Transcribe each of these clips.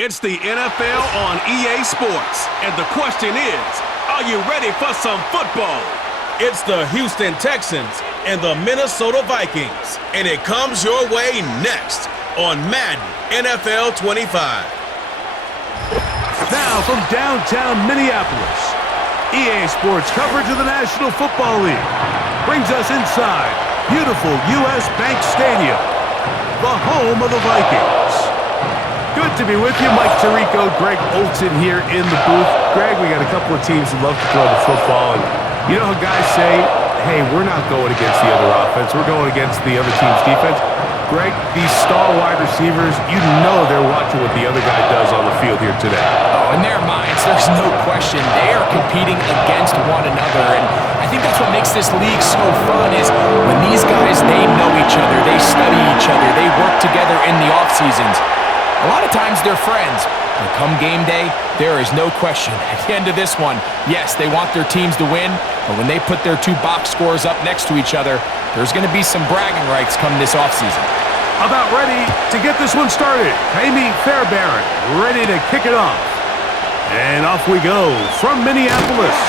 It's the NFL on EA Sports, and the question is, are you ready for some football? It's the Houston Texans and the Minnesota Vikings, and it comes your way next on Madden NFL 25. Now from downtown Minneapolis, EA Sports coverage of the National Football League brings us inside beautiful U.S. Bank Stadium, the home of the Vikings. Good to be with you, Mike Tirico, Greg Olson here in the booth. Greg, we got a couple of teams that love to throw the football, and you know how guys say, hey, we're not going against the other offense, we're going against the other team's defense. Greg, these star wide receivers, you know they're watching what the other guy does on the field here today. Oh, in their minds, there's no question. They are competing against one another, and I think that's what makes this league so fun is when these guys, they know each other, they study each other, they work together in the off seasons. A lot of times they're friends, but come game day, there is no question. At the end of this one, yes, they want their teams to win, but when they put their two box scores up next to each other, there's going to be some bragging rights come this offseason. About ready to get this one started. Amy Fairbairn ready to kick it off. And off we go from Minneapolis.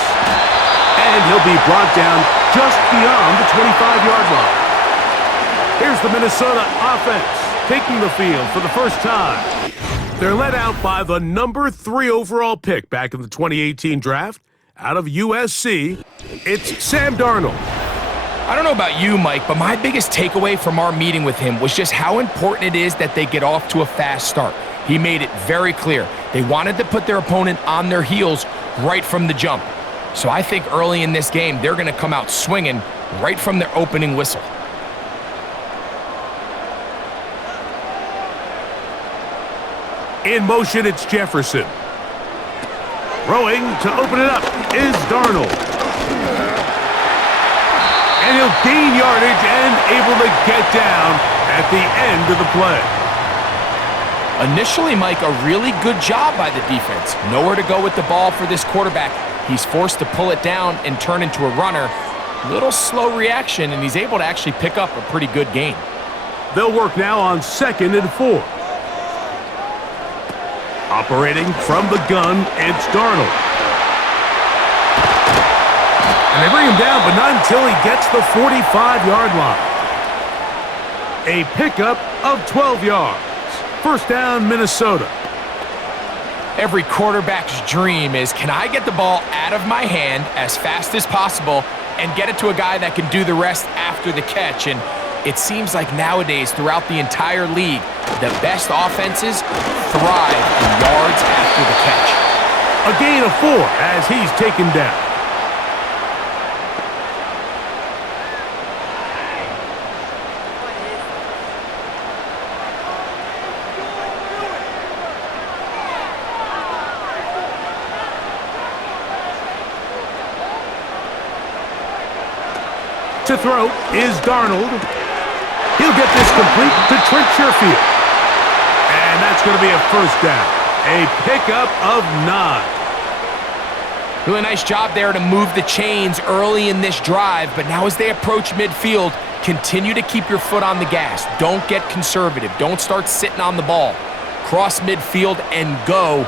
And he'll be brought down just beyond the 25-yard line. Here's the Minnesota offense taking the field for the first time. They're led out by the number 3 overall pick back in the 2018 draft out of USC. It's Sam Darnold. I don't know about you, Mike, but my biggest takeaway from our meeting with him was just how important it is that they get off to a fast start. He made it very clear. They wanted to put their opponent on their heels right from the jump. So I think early in this game, they're going to come out swinging right from their opening whistle. In motion, it's Jefferson. Throwing to open it up is Darnold. And he'll gain yardage and able to get down at the end of the play. Initially, Mike, a really good job by the defense. Nowhere to go with the ball for this quarterback. He's forced to pull it down and turn into a runner. Little slow reaction, and he's able to actually pick up a pretty good gain. They'll work now on 2nd and 4. Operating from the gun, it's Darnold. And they bring him down, but not until he gets the 45-yard line. A pickup of 12 yards. First down, Minnesota. Every quarterback's dream is, can I get the ball out of my hand as fast as possible and get it to a guy that can do the rest after the catch? And it seems like nowadays, throughout the entire league, the best offenses thrive in yards after the catch. A gain of 4 as he's taken down. To throw is Darnold. He'll get this complete to Trent Sherfield. And that's going to be a first down. A pickup of 9. Really nice job there to move the chains early in this drive, but now as they approach midfield, continue to keep your foot on the gas. Don't get conservative. Don't start sitting on the ball. Cross midfield and go.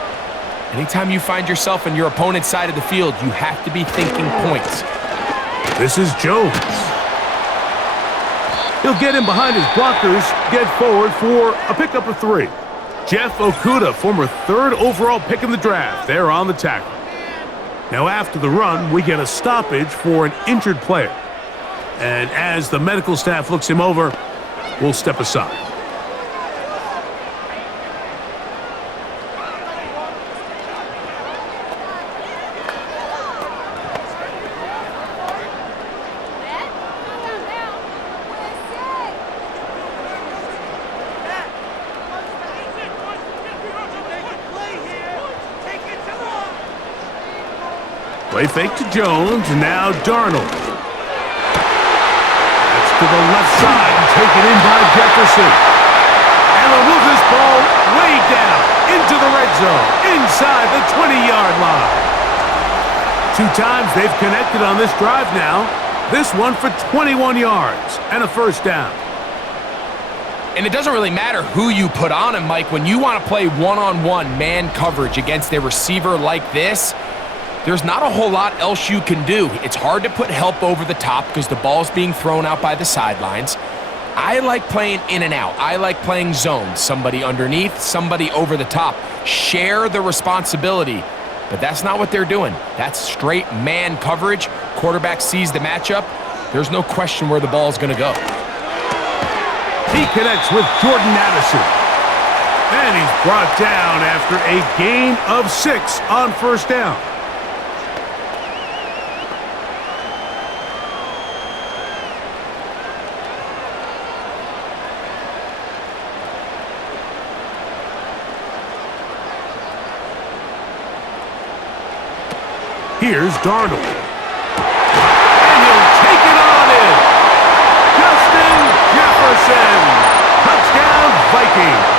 Anytime you find yourself on your opponent's side of the field, you have to be thinking points. This is Jones. He'll get in behind his blockers, get forward for a pickup of 3. Jeff Okudah, former 3rd overall pick in the draft, there on the tackle. Now after the run, we get a stoppage for an injured player. And as the medical staff looks him over, we'll step aside. Play fake to Jones, now Darnold. That's to the left side and taken in by Jefferson. And they'll move this ball way down into the red zone, inside the 20-yard line. 2 times they've connected on this drive now. This one for 21 yards and a first down. And it doesn't really matter who you put on him, Mike. When you want to play one-on-one man coverage against a receiver like this, there's not a whole lot else you can do. It's hard to put help over the top because the ball's being thrown out by the sidelines. I like playing in and out. I like playing zone. Somebody underneath, somebody over the top. Share the responsibility. But that's not what they're doing. That's straight man coverage. Quarterback sees the matchup. There's no question where the ball's going to go. He connects with Jordan Addison. And he's brought down after a gain of 6 on first down. Here's Darnold. And he'll take it on in. Justin Jefferson. Touchdown, Vikings.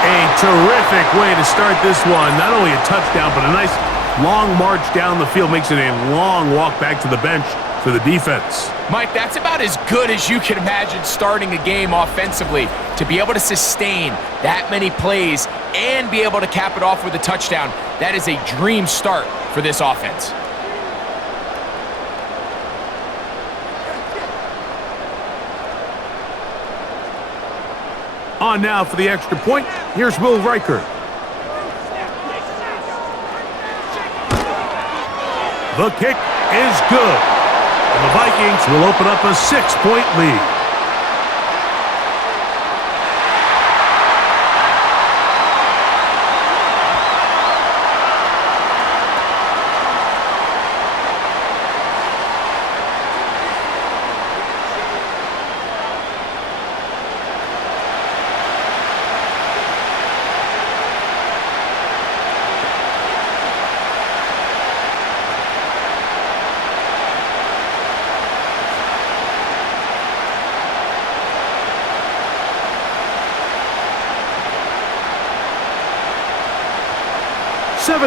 A terrific way to start this one. Not only a touchdown, but a nice long march down the field. Makes it a long walk back to the bench for the defense. Mike, that's about as good as you can imagine starting a game offensively. To be able to sustain that many plays and be able to cap it off with a touchdown, that is a dream start for this offense. On now for the extra point. Here's Will Reichert. The kick is good. And the Vikings will open up a 6-point lead.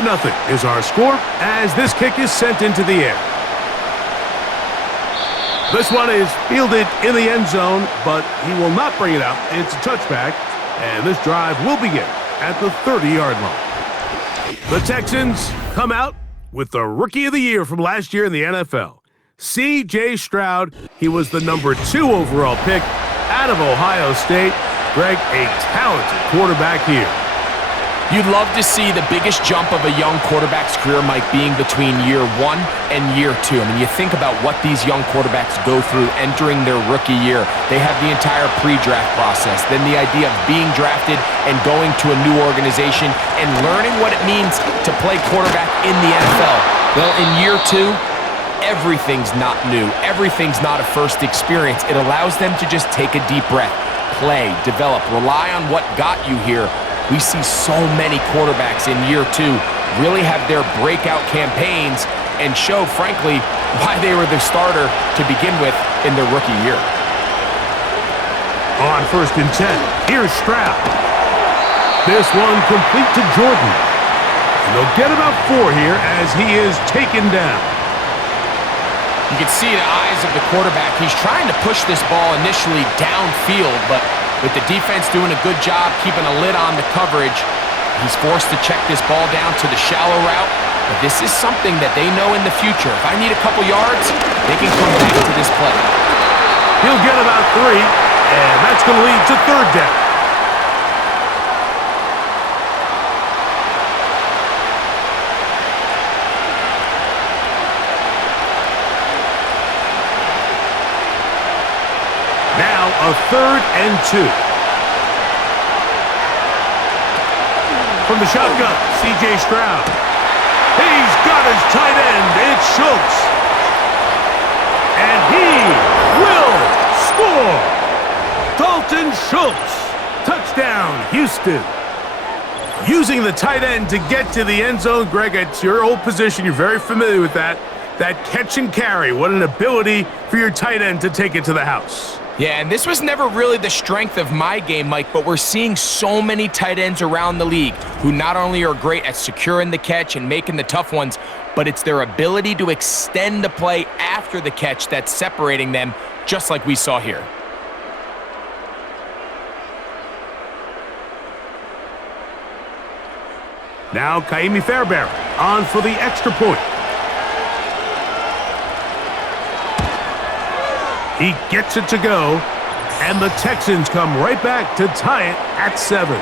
Nothing is our score as this kick is sent into the air. This one is fielded in the end zone, but he will not bring it out. It's a touchback, and this drive will begin at the 30-yard line. The Texans come out with the Rookie of the Year from last year in the NFL. C.J. Stroud, he was the number 2 overall pick out of Ohio State. Greg, a talented quarterback here. You'd love to see the biggest jump of a young quarterback's career, Mike, being between year 1 and year 2. I mean, you think about what these young quarterbacks go through entering their rookie year. They have the entire pre-draft process, then the idea of being drafted and going to a new organization and learning what it means to play quarterback in the NFL. Well, in year 2, everything's not new. Everything's not a first experience. It allows them to just take a deep breath, play, develop, rely on what got you here. We see so many quarterbacks in year 2 really have their breakout campaigns and show, frankly, why they were the starter to begin with in their rookie year. On 1st and 10, here's Stroud. This one complete to Jordan. And they'll get about 4 here as he is taken down. You can see the eyes of the quarterback. He's trying to push this ball initially downfield, but with the defense doing a good job keeping a lid on the coverage, he's forced to check this ball down to the shallow route. But this is something that they know in the future. If I need a couple yards, they can come back to this play. He'll get about 3, and that's going to lead to 3rd down. Now a 3rd and 2. From the shotgun, C.J. Stroud. He's got his tight end. It's Schultz. And he will score. Dalton Schultz. Touchdown, Houston. Using the tight end to get to the end zone. Greg, it's your old position. You're very familiar with that. That catch and carry. What an ability for your tight end to take it to the house. Yeah, and this was never really the strength of my game, Mike, but we're seeing so many tight ends around the league who not only are great at securing the catch and making the tough ones, but it's their ability to extend the play after the catch that's separating them, just like we saw here. Now Kaimi Fairbairn on for the extra point. He gets it to go, and the Texans come right back to tie it at 7.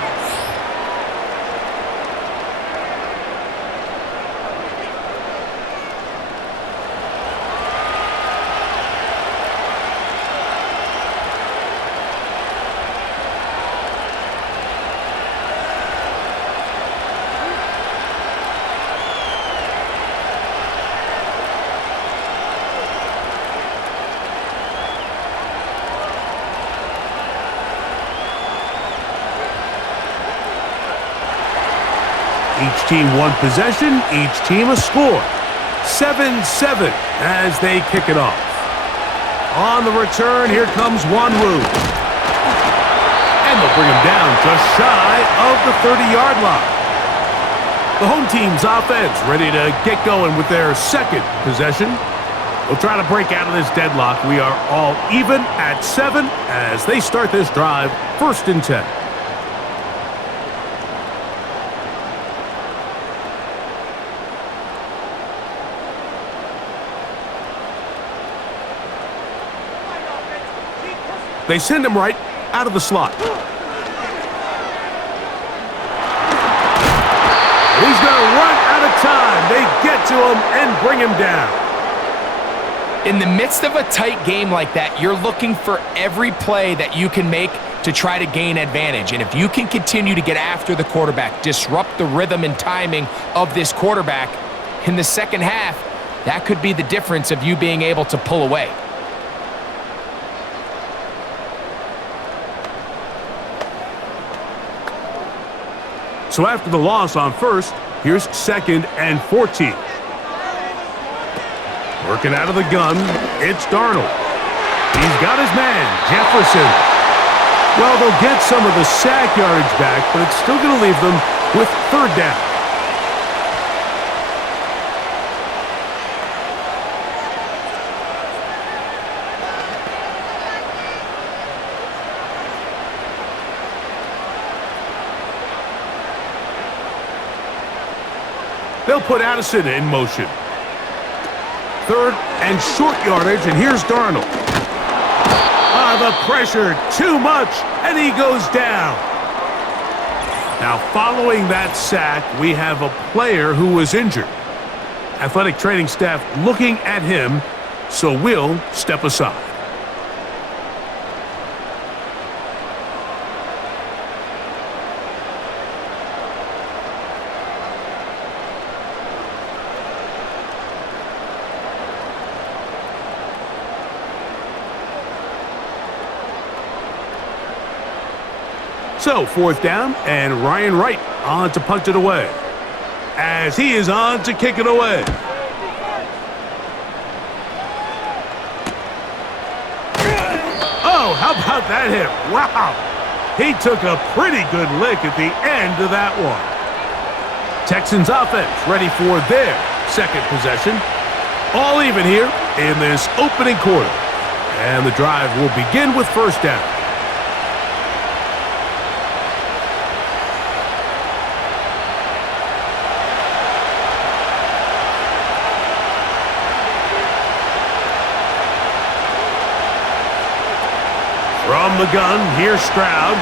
Each team one possession, each team a score. 7-7 as they kick it off. On the return, here comes Wanwu. And they'll bring him down just shy of the 30-yard line. The home team's offense ready to get going with their second possession. We'll try to break out of this deadlock. We are all even at 7 as they start this drive, 1st and 10. They send him right out of the slot. He's going to run out of time. They get to him and bring him down. In the midst of a tight game like that, you're looking for every play that you can make to try to gain advantage. And if you can continue to get after the quarterback, disrupt the rhythm and timing of this quarterback in the second half, that could be the difference of you being able to pull away. So after the loss on 1st, here's 2nd and 14. Working out of the gun, it's Darnold. He's got his man, Jefferson. Well, they'll get some of the sack yardage back, but it's still going to leave them with 3rd down. They'll put Addison in motion. 3rd and short yardage, and here's Darnold. The pressure, too much, and he goes down. Now, following that sack, we have a player who was injured. Athletic training staff looking at him, so we'll step aside. So, 4th down, and Ryan Wright on to punt it away, as he is on to kick it away. Oh, how about that hit? Wow! He took a pretty good lick at the end of that one. Texans offense ready for their second possession. All even here in this opening quarter. And the drive will begin with 1st down. From the gun, here's Stroud.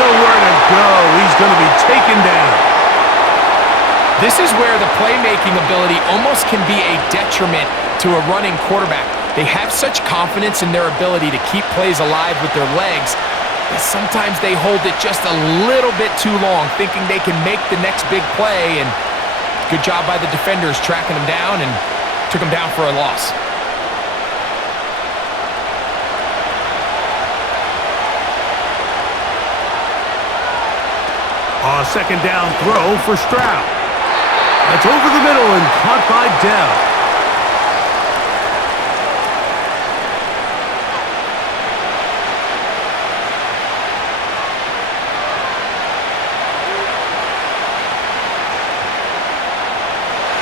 Nowhere to go. He's going to be taken down. This is where the playmaking ability almost can be a detriment to a running quarterback. They have such confidence in their ability to keep plays alive with their legs that sometimes they hold it just a little bit too long, thinking they can make the next big play, and good job by the defenders tracking them down and took them down for a loss. A 2nd down throw for Stroud. That's over the middle and caught by Dell.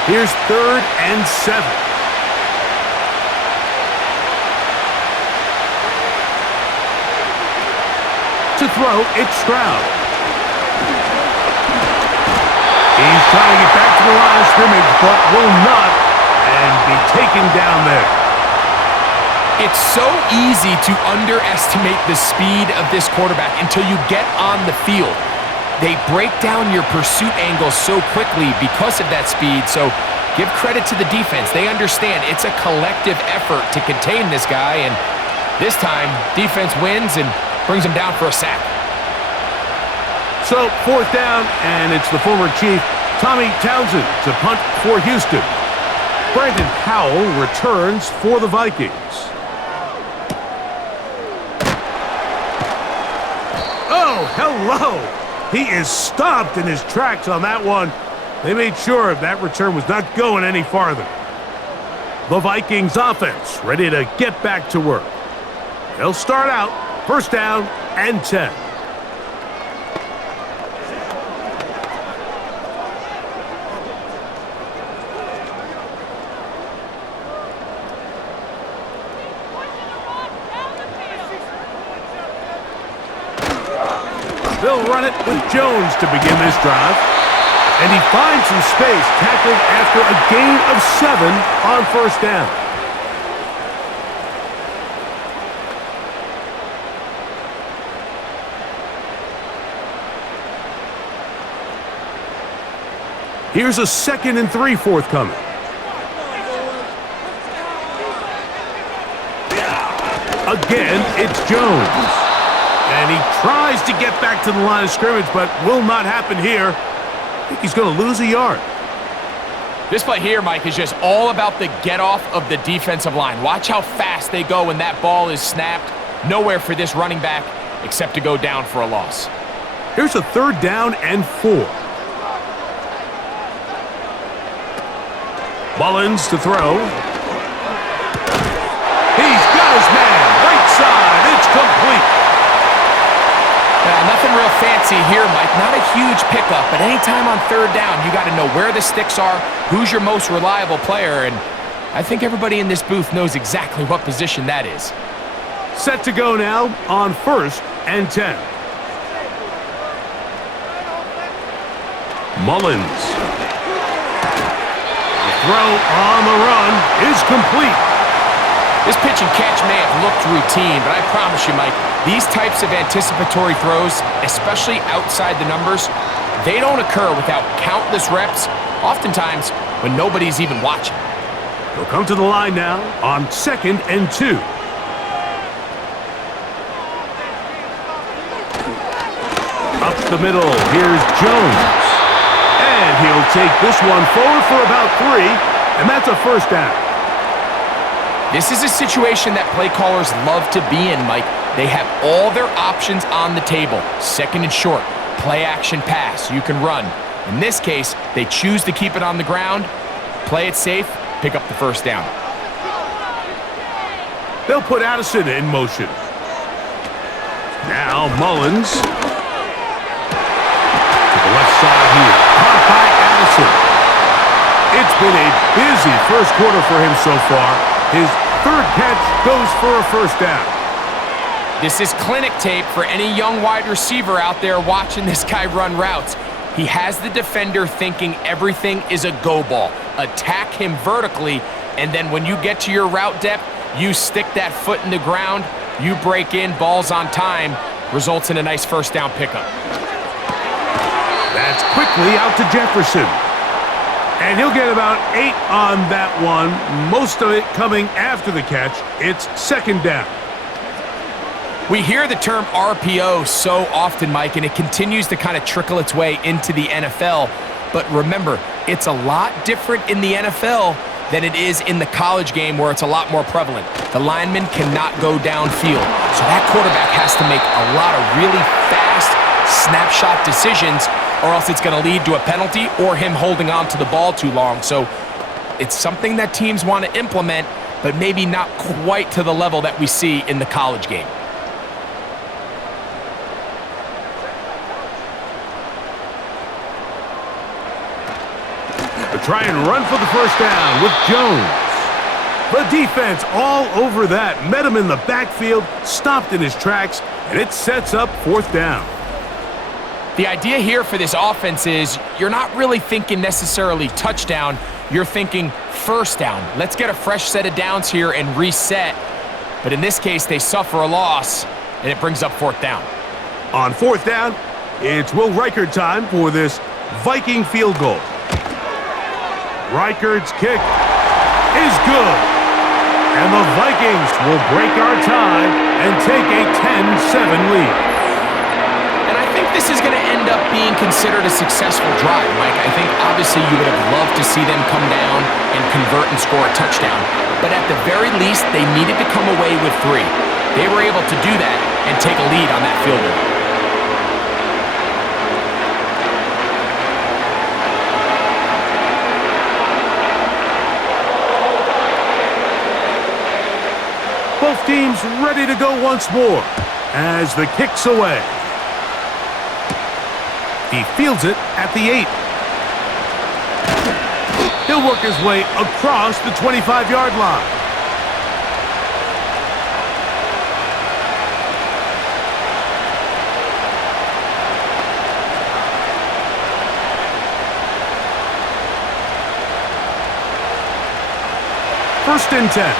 Here's 3rd and 7. To to throw. It's Stroud. He's trying to get back to the line of scrimmage, but will not, and be taken down there. It's so easy to underestimate the speed of this quarterback until you get on the field. They break down your pursuit angles so quickly because of that speed, so give credit to the defense. They understand it's a collective effort to contain this guy, and this time, defense wins and brings him down for a sack. So, 4th down, and it's the former Chief, Tommy Townsend, to punt for Houston. Brandon Howell returns for the Vikings. Oh, hello! He is stopped in his tracks on that one. They made sure that return was not going any farther. The Vikings offense ready to get back to work. They'll start out 1st down and 10. They'll run it with Jones to begin this drive. And he finds some space, tackled after a gain of 7 on 1st down. Here's a 2nd and 3 forthcoming. Again, it's Jones. And he tries to get back to the line of scrimmage, but will not happen here. I think he's going to lose a yard. This play here, Mike, is just all about the get-off of the defensive line. Watch how fast they go when that ball is snapped. Nowhere for this running back except to go down for a loss. Here's a 3rd down and 4. Mullins to throw. He's got his man. Right side. It's complete. Nothing real fancy here, Mike. Not a huge pickup, but anytime on 3rd down, you got to know where the sticks are, who's your most reliable player, and I think everybody in this booth knows exactly what position that is. Set to go now on 1st and 10. Mullins. The throw on the run is complete. This pitch and catch may have looked routine, but I promise you, Mike, these types of anticipatory throws, especially outside the numbers, they don't occur without countless reps, oftentimes when nobody's even watching. They'll come to the line now on 2nd and 2. Up the middle, here's Jones. And he'll take this one forward for about 3, and that's a 1st down. This is a situation that play callers love to be in, Mike. They have all their options on the table. 2nd and short, play action pass, you can run. In this case, they choose to keep it on the ground, play it safe, pick up the 1st down. They'll put Addison in motion. Now Mullins. To the left side here, caught by Addison. It's been a busy 1st quarter for him so far. His 3rd catch goes for a 1st down. This is clinic tape for any young wide receiver out there watching this guy run routes. He has the defender thinking everything is a go ball. Attack him vertically, and then when you get to your route depth, you stick that foot in the ground, you break in, balls on time, results in a nice 1st down pickup. That's quickly out to Jefferson. And he'll get about 8 on that one, most of it coming after the catch. It's 2nd down. We hear the term RPO so often, Mike, and it continues to kind of trickle its way into the NFL. But remember, it's a lot different in the NFL than it is in the college game where it's a lot more prevalent. The lineman cannot go downfield, so that quarterback has to make a lot of really fast snapshot decisions, or else it's going to lead to a penalty or him holding on to the ball too long. So it's something that teams want to implement, but maybe not quite to the level that we see in the college game. They'll try and run for the 1st down with Jones. The defense all over that. Met him in the backfield, stopped in his tracks, and it sets up fourth down. The idea here for this offense is you're not really thinking necessarily touchdown. You're thinking first down. Let's get a fresh set of downs here and reset. But in this case, they suffer a loss, and it brings up fourth down. On fourth down, it's Will Reichard time for this Viking field goal. Reichard's kick is good. And the Vikings will break our tie and take a 10-7 lead. And I think this is going to end up being considered a successful drive, Mike. I think obviously you would have loved to see them come down and convert and score a touchdown. But at the very least, they needed to come away with 3. They were able to do that and take a lead on that field goal. Both teams ready to go once more as the kick's away. He fields it at the 8. He'll work his way across the 25-yard line. First and 10.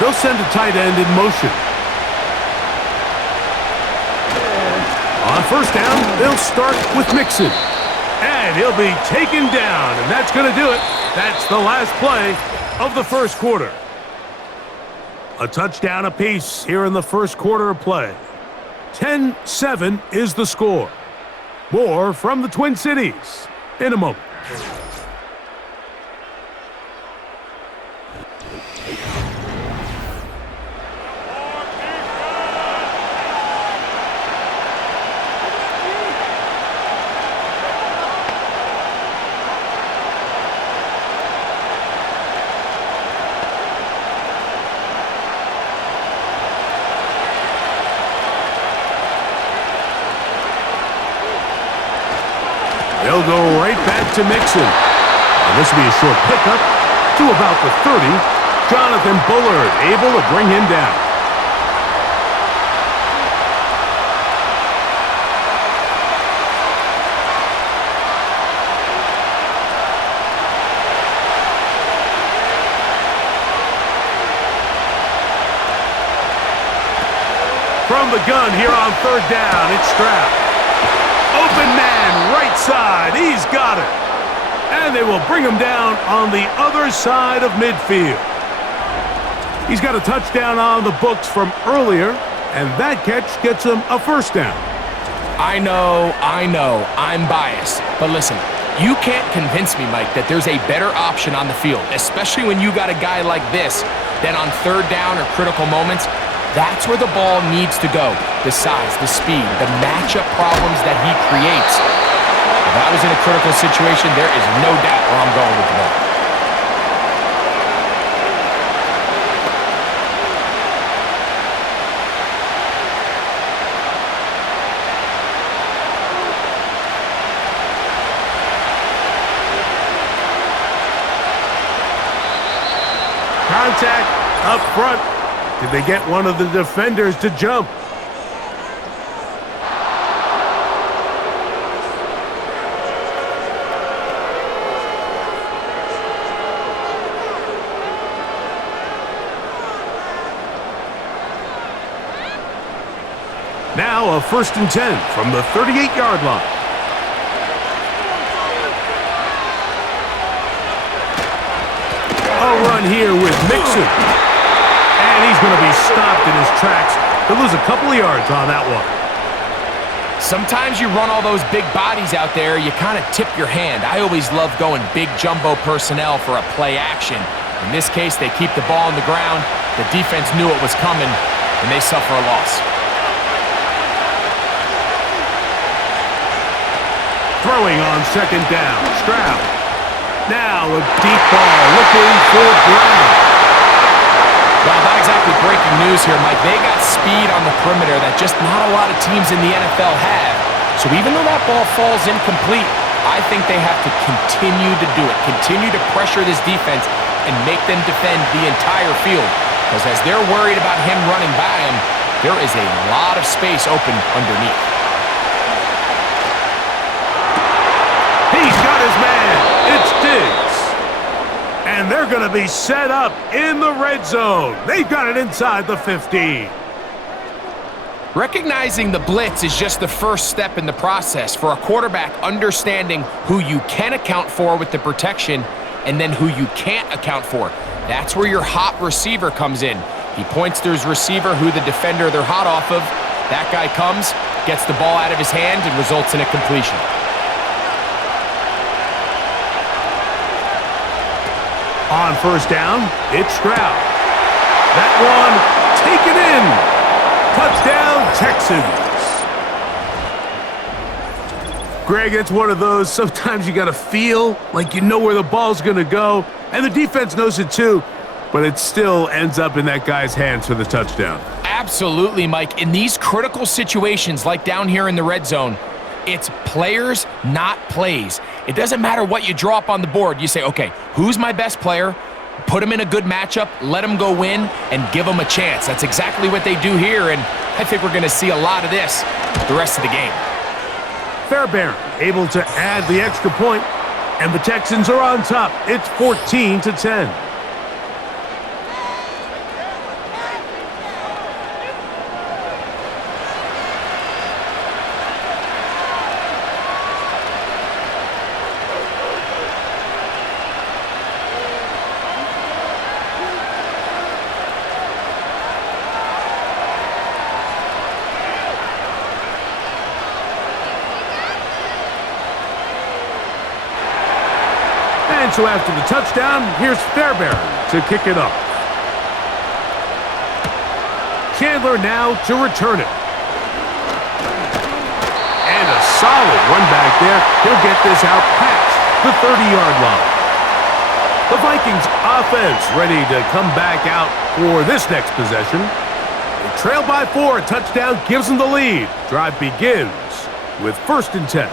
They'll send a tight end in motion. On first down, they'll start with Mixon. And he'll be taken down, and that's going to do it. That's the last play of the first quarter. A touchdown apiece here in the first quarter of play. 10-7 is the score. More from the Twin Cities in a moment. They'll go right back to Mixon. And this will be a short pickup to about the 30. Jonathan Bullard able to bring him down. From the gun here on third down, it's Stroud. Open man, right side. He's got it. And they will bring him down on the other side of midfield. He's got a touchdown on the books from earlier, and that catch gets him a first down. I know, I'm biased. But listen, you can't convince me, Mike, that there's a better option on the field, especially when you got a guy like this, that on third down or critical moments, that's where the ball needs to go. The size, the speed, the matchup problems that he creates. If I was in a critical situation, there is no doubt where I'm going with the ball. Contact up front. Did they get one of the defenders to jump? Now a first and 10 from the 38-yard line. A run here with Mixon. And he's going to be stopped in his tracks. He'll lose a couple of yards on that one. Sometimes you run all those big bodies out there, you kind of tip your hand. I always love going big jumbo personnel for a play action. In this case, they keep the ball on the ground. The defense knew it was coming, and they suffer a loss. Throwing on second down, Stroud. Now a deep ball looking for Brown. Well, not exactly breaking news here, Mike. They got speed on the perimeter that just not a lot of teams in the NFL have. So even though that ball falls incomplete, I think they have to continue to do it, continue to pressure this defense and make them defend the entire field. Because as they're worried about him running by him, there is a lot of space open underneath. He's got his man. It's Diggs. And they're going to be set up in the red zone. They've got it inside the 15. Recognizing the blitz is just the first step in the process for a quarterback, understanding who you can account for with the protection and then who you can't account for. That's where your hot receiver comes in. He points to his receiver, who the defender they're hot off of. That guy comes, gets the ball out of his hand, and results in a completion. On first down, it's Stroud. That one, taken in. Touchdown, Texans. Greg, it's one of those, sometimes you got to feel like you know where the ball's going to go, and the defense knows it too, but it still ends up in that guy's hands for the touchdown. Absolutely, Mike. In these critical situations, like down here in the red zone, it's players, not plays. It doesn't matter what you draw up on the board. You say, okay, who's my best player? Put him in a good matchup, let him go win, and give him a chance. That's exactly what they do here, and I think we're going to see a lot of this the rest of the game. Fairbairn able to add the extra point, and the Texans are on top. It's 14-10. And so after the touchdown, here's Fairbairn to kick it off. Chandler now to return it. And a solid run back there. He'll get this out past the 30-yard line. The Vikings offense ready to come back out for this next possession. They trail by 4. A touchdown gives them the lead. Drive begins with 1st and 10.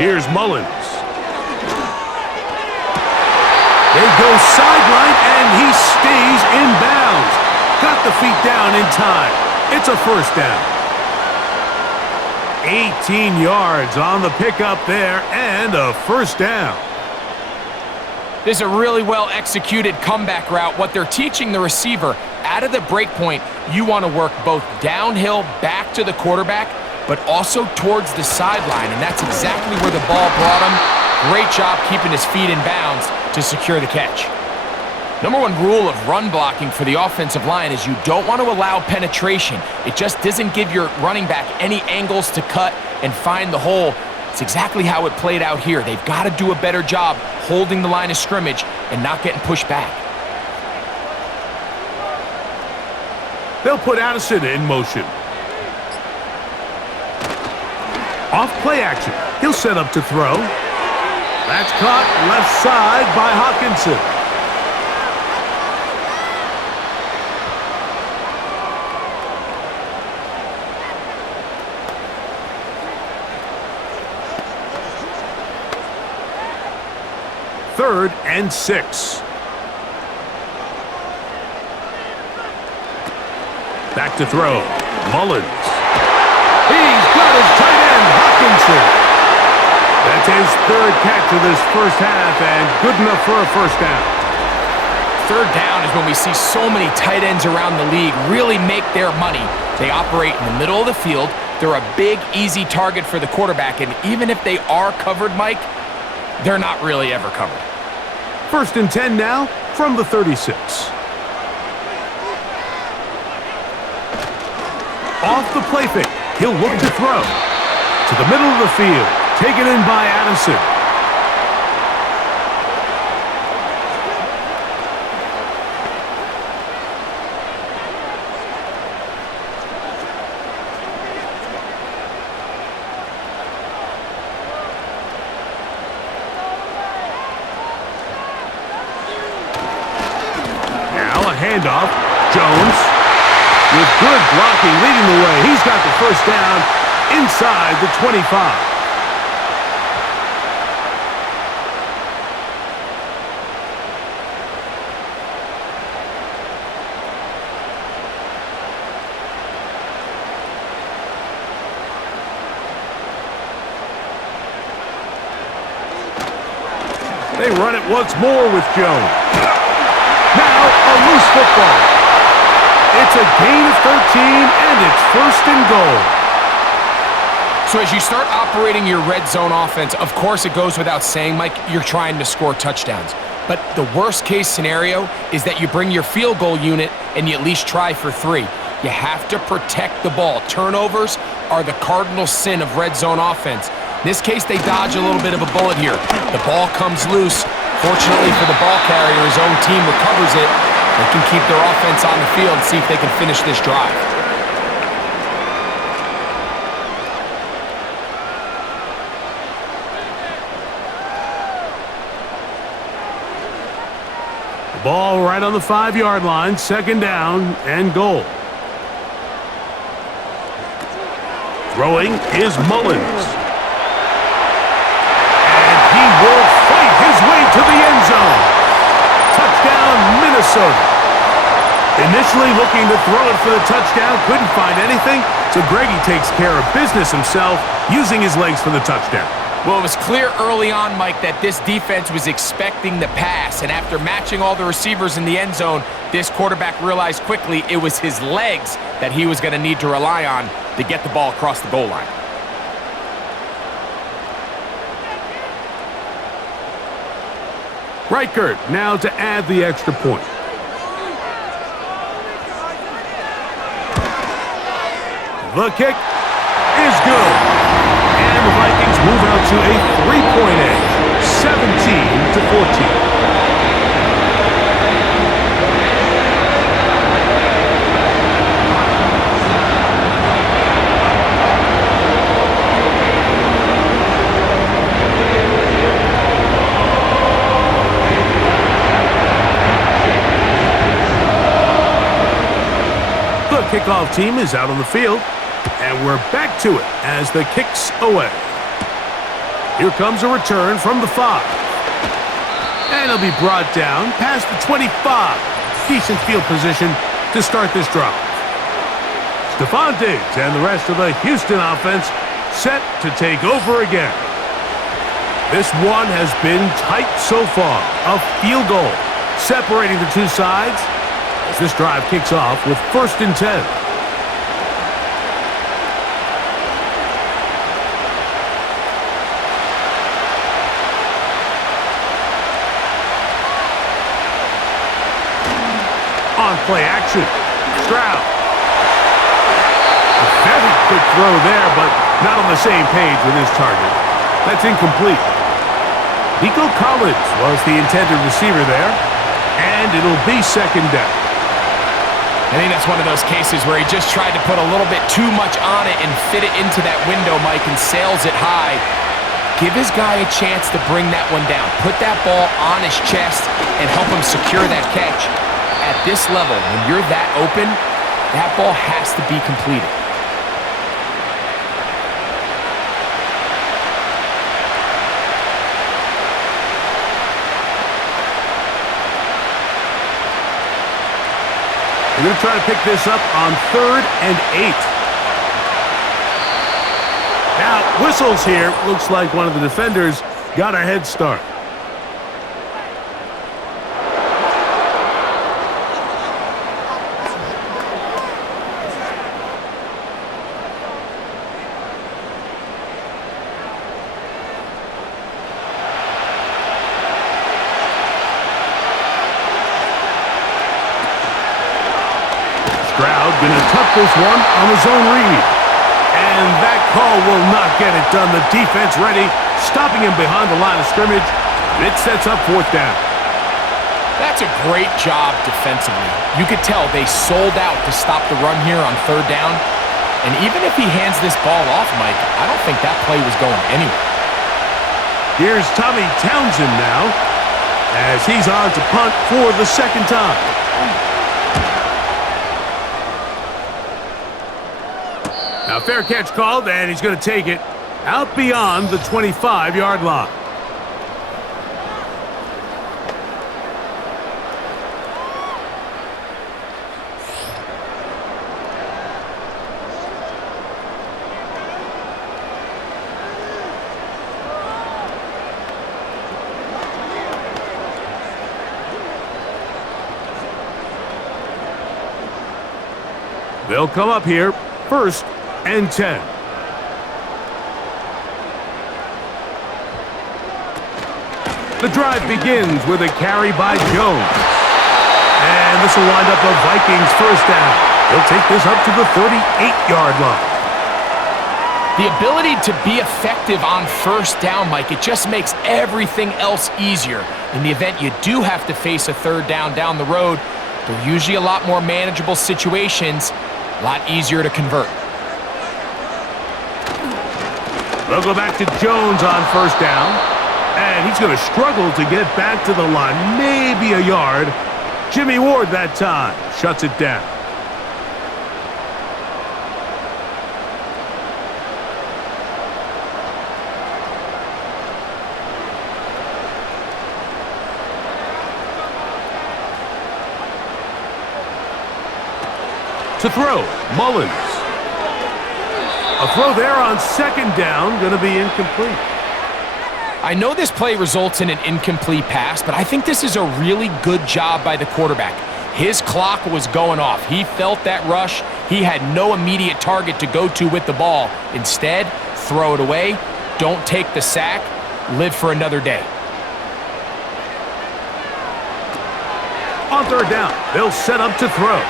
Here's Mullins. They go sideline, and he stays in bounds. Got the feet down in time. It's a 1st down. 18 yards on the pickup there, and a 1st down. This is a really well-executed comeback route. What they're teaching the receiver, out of the break point, you want to work both downhill back to the quarterback, but also towards the sideline, and that's exactly where the ball brought him. Great job keeping his feet in bounds to secure the catch. Number 1 rule of run blocking for the offensive line is you don't want to allow penetration. It just doesn't give your running back any angles to cut and find the hole. It's exactly how it played out here. They've got to do a better job holding the line of scrimmage and not getting pushed back. They'll put Addison in motion. Off play action. He'll set up to throw. That's caught left side by Hawkinson. Third and 6. Back to throw. Mullins. He's got his tight end, Hawkinson. That's his 3rd catch of this 1st half, and good enough for a 1st down. 3rd down is when we see so many tight ends around the league really make their money. They operate in the middle of the field. They're a big, easy target for the quarterback, and even if they are covered, Mike, they're not really ever covered. 1st and 10 now from the 36. Off the play fake. He'll look to throw. To the middle of the field. Taken in by Addison. handoff. Jones with good blocking leading the way. He's got the first down inside the 25. They run it once more with Jones. Now a loose football. It's a gain of 13, and it's first and goal. So as you start operating your red zone offense, of course it goes without saying, Mike, you're trying to score touchdowns. But the worst case scenario is that you bring your field goal unit and you at least try for 3. You have to protect the ball. Turnovers are the cardinal sin of red zone offense. In this case, they dodge a little bit of a bullet here. The ball comes loose. Fortunately for the ball carrier, his own team recovers it. They can keep their offense on the field and see if they can finish this drive. The ball right on the 5-yard line, second down and goal. Throwing is Mullins. And he will fight his way to the end zone. Touchdown, Minnesota. Initially looking to throw it for the touchdown, couldn't find anything, so Greggy takes care of business himself, using his legs for the touchdown. Well, it was clear early on, Mike, that this defense was expecting the pass, and after matching all the receivers in the end zone, this quarterback realized quickly it was his legs that he was going to need to rely on to get the ball across the goal line. Reichert now to add the extra point. The kick is good. And the Vikings move out to a 3-point edge, 17-14. The kickoff team is out on the field. And we're back to it as the kick's away. Here comes a return from the 5. And it'll be brought down past the 25. Decent field position to start this drive. Stephon Diggs and the rest of the Houston offense set to take over again. This one has been tight so far. A field goal separating the two sides as this drive kicks off with 1st and 10. On play action, Stroud. A very quick throw there, but not on the same page with his target. That's incomplete. Nico Collins was the intended receiver there, and it'll be second down. I think that's one of those cases where he just tried to put a little bit too much on it and fit it into that window, Mike, and sails it high. Give his guy a chance to bring that one down. Put that ball on his chest and help him secure that catch. At this level, when you're that open, that ball has to be completed. We're going to try to pick this up on 3rd and 8. Now, whistles here. Looks like one of the defenders got a head start. Stroud going to tuck this one on his own read. And that call will not get it done. The defense ready, stopping him behind the line of scrimmage. It sets up 4th down. That's a great job defensively. You could tell they sold out to stop the run here on 3rd down. And even if he hands this ball off, Mike, I don't think that play was going anywhere. Here's Tommy Townsend now, as he's on to punt for the 2nd time. Now, fair catch called, and he's going to take it out beyond the 25-yard line. They'll come up here, 1st and 10. The drive begins with a carry by Jones. And this will wind up a Vikings first down. He'll take this up to the 38-yard line. The ability to be effective on first down, Mike, it just makes everything else easier. In the event you do have to face a third down the road, they're usually a lot more manageable situations, a lot easier to convert. They'll go back to Jones on first down, and he's going to struggle to get back to the line, maybe a yard. Jimmy Ward that time shuts it down. To throw, Mullins. A throw there on second down, going to be incomplete. I know this play results in an incomplete pass, but I think this is a really good job by the quarterback. His clock was going off. He felt that rush. He had no immediate target to go to with the ball. Instead, throw it away. Don't take the sack. Live for another day. On third down, they'll set up to throw.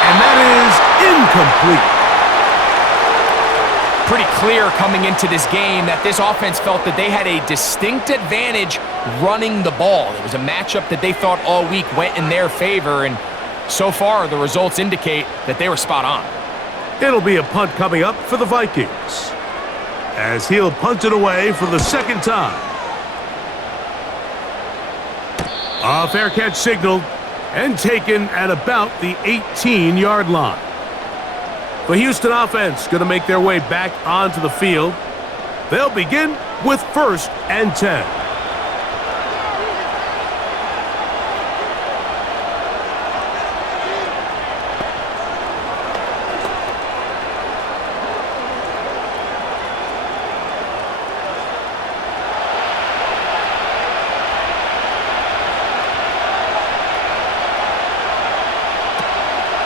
And that is incomplete. Pretty clear coming into this game that this offense felt that they had a distinct advantage running the ball. It was a matchup that they thought all week went in their favor, and so far the results indicate that they were spot on. It'll be a punt coming up for the Vikings, as he'll punt it away for the second time. A fair catch signaled and taken at about the 18-yard line. The Houston offense going to make their way back onto the field. They'll begin with 1st and 10.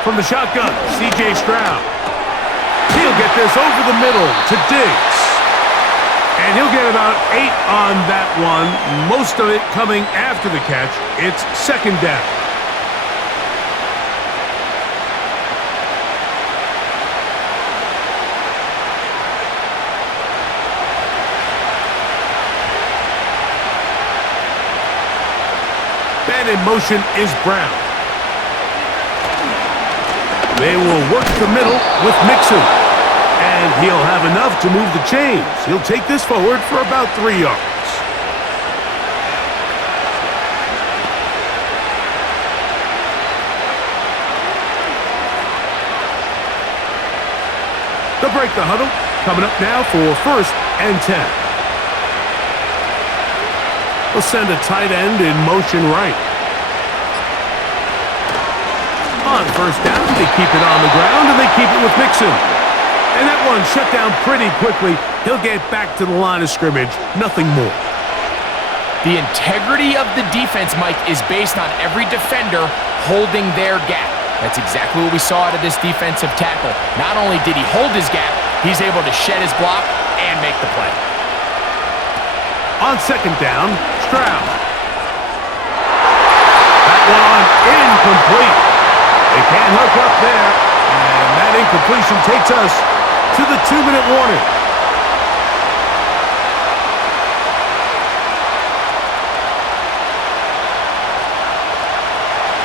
From the shotgun, C.J. Stroud. He'll get this over the middle to Diggs. And he'll get about 8 on that one, most of it coming after the catch. It's second down. And in motion is Brown. They will work the middle with Mixon. And he'll have enough to move the chains. He'll take this forward for about 3 yards. They'll break the huddle. Coming up now for 1st and 10. They'll send a tight end in motion right. On first down, they keep it on the ground, and they keep it with Mixon. And that one shut down pretty quickly. He'll get back to the line of scrimmage, nothing more. The integrity of the defense, Mike, is based on every defender holding their gap. That's exactly what we saw out of this defensive tackle. Not only did he hold his gap, he's able to shed his block and make the play. On second down, Stroud. That one incomplete. They can't hook up there, and that incompletion takes us to the 2-minute warning.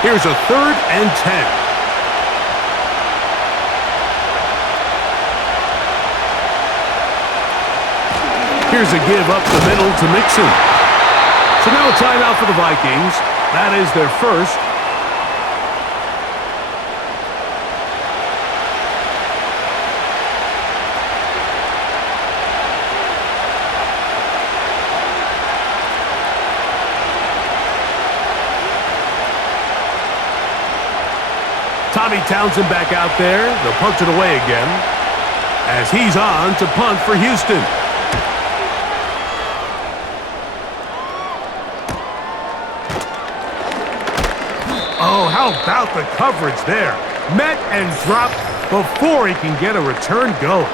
Here's a 3rd and 10. Here's a give up the middle to Mixon. So now a timeout for the Vikings. That is their first. Tommy Townsend back out there. They'll punt it away again as he's on to punt for Houston. Oh, how about the coverage there? Met and dropped before he can get a return going.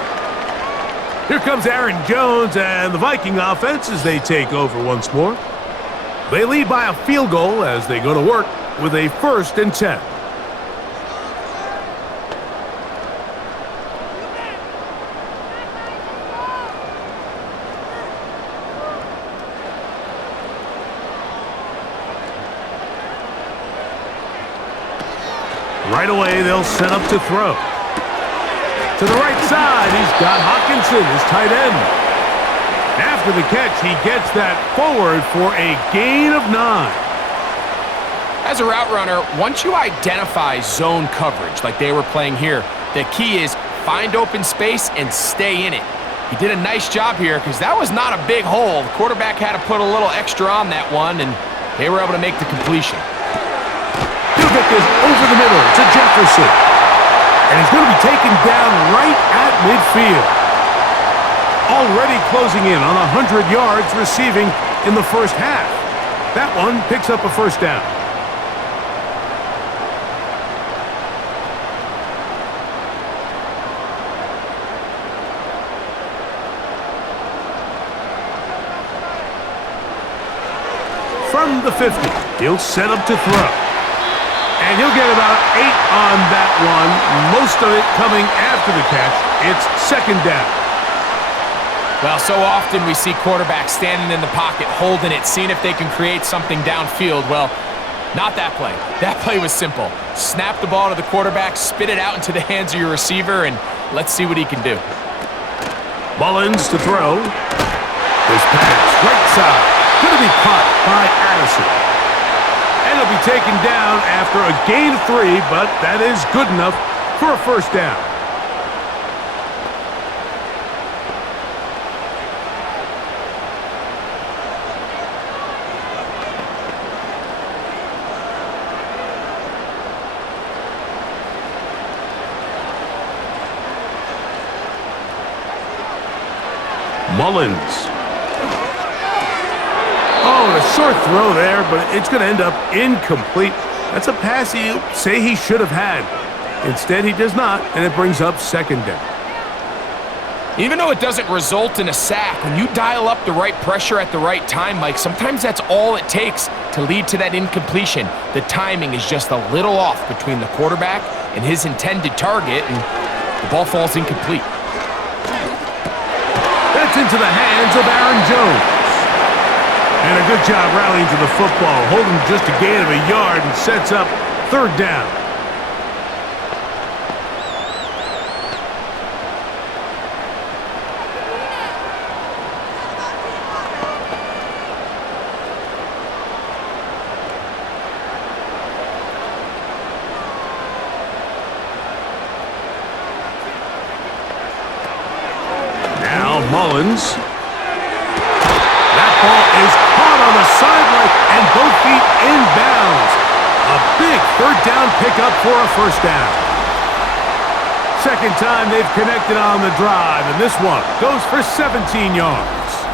Here comes Aaron Jones and the Viking offense as they take over once more. They lead by a field goal as they go to work with a 1st and 10. Right away, they'll set up to throw. To the right side, he's got Hawkinson, his tight end. After the catch, he gets that forward for a gain of 9. As a route runner, once you identify zone coverage like they were playing here, the key is find open space and stay in it. He did a nice job here because that was not a big hole. The quarterback had to put a little extra on that one, and they were able to make the completion. He'll get this over the middle to Jefferson. And he's going to be taken down right at midfield. Already closing in on 100 yards receiving in the first half. That one picks up a 1st down. From the 50, he'll set up to throw. And he'll get about 8 on that one, most of it coming after the catch. It's 2nd down. Well, so often we see quarterbacks standing in the pocket, holding it, seeing if they can create something downfield. Well, not that play. That play was simple. Snap the ball to the quarterback, spit it out into the hands of your receiver, and let's see what he can do. Mullins to throw. This pass, right side, going to be caught by Addison. And he'll be taken down after a gain of 3, but that is good enough for a 1st down. Mullins. Oh, and a short throw there, but it's going to end up incomplete. That's a pass you say he should have had. Instead, he does not, and it brings up 2nd down. Even though it doesn't result in a sack, when you dial up the right pressure at the right time, Mike, sometimes that's all it takes to lead to that incompletion. The timing is just a little off between the quarterback and his intended target, and the ball falls incomplete. That's into the hands of Aaron Jones. And a good job rallying to the football, holding just a gain of a yard and sets up 3rd down. Now Mullins. That ball is caught on the sideline and both feet inbounds. A big 3rd down pickup for a 1st down. 2nd time they've connected on the drive, and this one goes for 17 yards.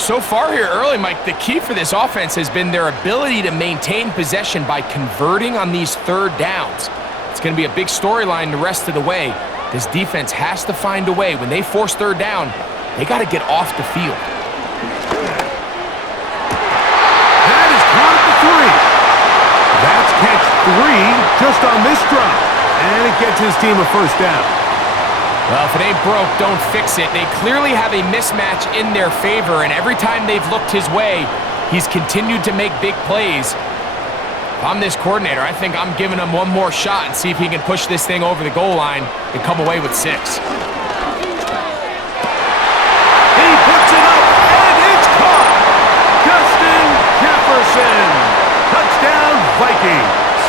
So far here early, Mike, the key for this offense has been their ability to maintain possession by converting on these 3rd downs. It's going to be a big storyline the rest of the way. This defense has to find a way. When they force 3rd down, they got to get off the field. That is caught at the 3. That's catch 3 just on this drive. And it gets his team a 1st down. Well, if it ain't broke, don't fix it. They clearly have a mismatch in their favor, and every time they've looked his way, he's continued to make big plays. If I'm this coordinator, I think I'm giving him one more shot and see if he can push this thing over the goal line and come away with 6. He puts it up, and it's caught! Justin Jefferson! Touchdown, Vikings!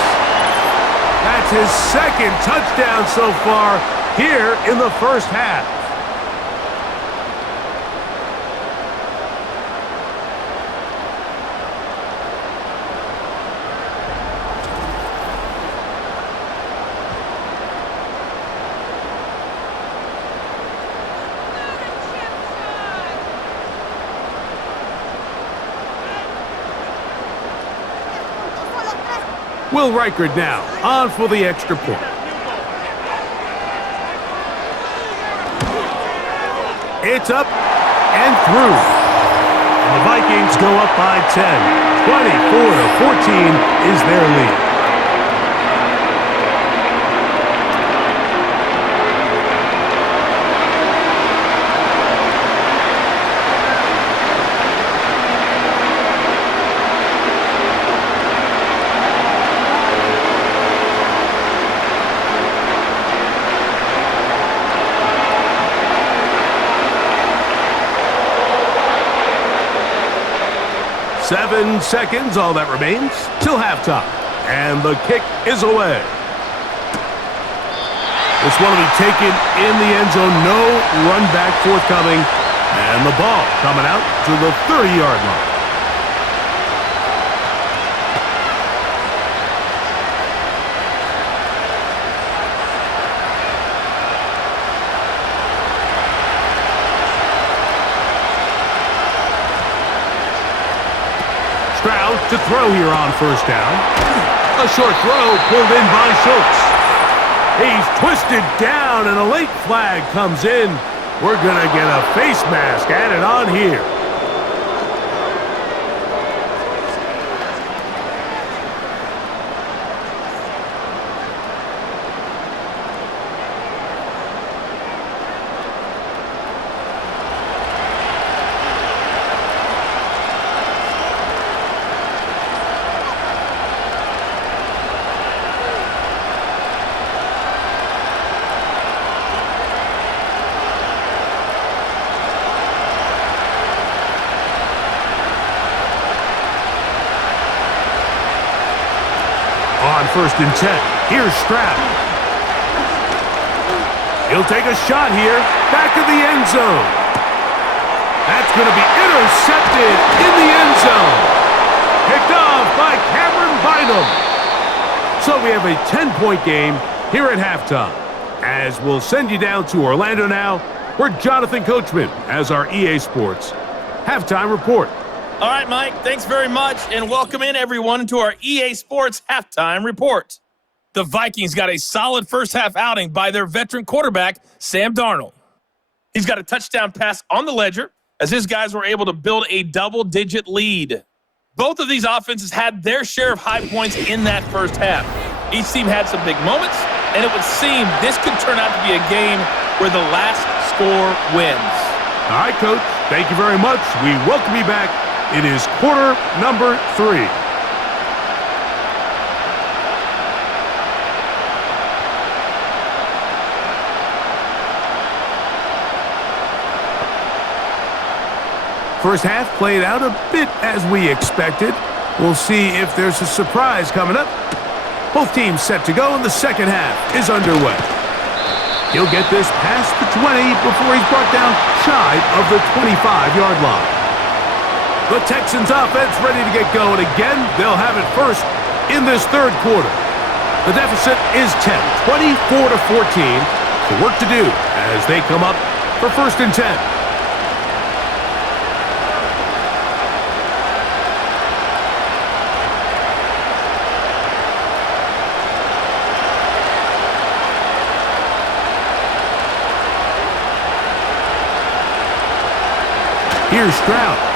That's his 2nd touchdown so far here in the first half. Will Reichard now on for the extra point. It's up and through. And the Vikings go up by 10. 24-14 is their lead. Seven seconds, all that remains, till halftime. And the kick is away. This one will be taken in the end zone. No run back forthcoming. And the ball coming out to the 30-yard line. Stroud to throw here on first down. A short throw pulled in by Schultz. He's twisted down and a late flag comes in. We're going to get a face mask added on here. On 1st and 10, here's Stroud. He'll take a shot here, back of the end zone. That's going to be intercepted in the end zone. Picked off by Cameron Bynum. So we have a 10-point game here at halftime. As we'll send you down to Orlando now, where Jonathan Coachman has our EA Sports halftime report. All right, Mike, thanks very much, and welcome in, everyone, to our EA Sports Halftime Report. The Vikings got a solid first-half outing by their veteran quarterback, Sam Darnold. He's got a touchdown pass on the ledger as his guys were able to build a double-digit lead. Both of these offenses had their share of high points in that first half. Each team had some big moments, and it would seem this could turn out to be a game where the last score wins. All right, Coach, thank you very much. We welcome you back. It is quarter number 3. First half played out a bit as we expected. We'll see if there's a surprise coming up. Both teams set to go, and the second half is underway. He'll get this past the 20 before he's brought down shy of the 25-yard line. The Texans offense ready to get going again. They'll have it first in this third quarter. The deficit is 10, 24-14. So work to do as they come up for 1st and 10. Here's Stroud.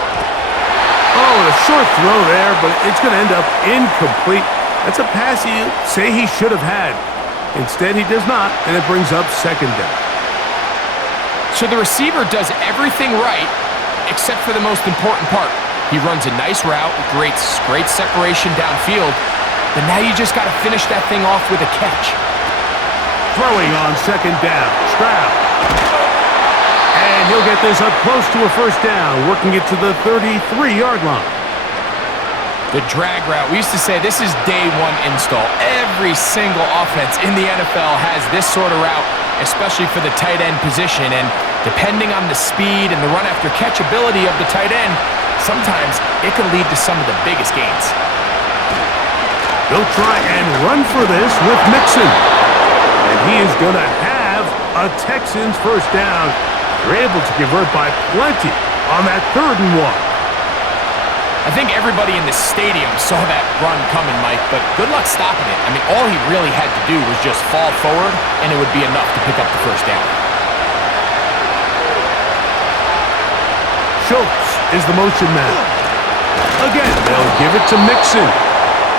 Oh, a short throw there, but it's going to end up incomplete. That's a pass you say he should have had. Instead, he does not, and it brings up second down. So the receiver does everything right, except for the most important part. He runs a nice route, great separation downfield, but now you just got to finish that thing off with a catch. Throwing on second down, Stroud. And he'll get this up close to a first down, working it to the 33-yard line. The drag route, we used to say this is day one install. Every single offense in the NFL has this sort of route, especially for the tight end position. And depending on the speed and the run after catch ability of the tight end, sometimes it can lead to some of the biggest gains. They'll try and run for this with Mixon. And he is going to have a Texans first down. They're able to convert by plenty on that 3rd and 1. I think everybody in the stadium saw that run coming, Mike, but good luck stopping it. I mean, all he really had to do was just fall forward, and it would be enough to pick up the first down. Schultz is the motion man. Again, they'll give it to Mixon.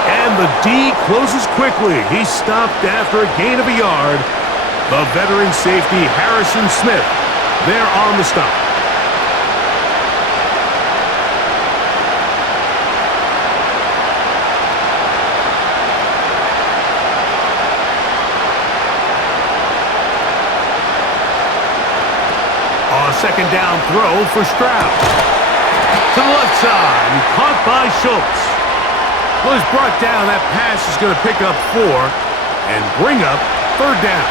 And the D closes quickly. He's stopped after a gain of a yard. The veteran safety, Harrison Smith, there on the stop. Second down throw for Stroud. To the left side, and caught by Schultz. Well, he's brought down. That pass is going to pick up 4 and bring up third down.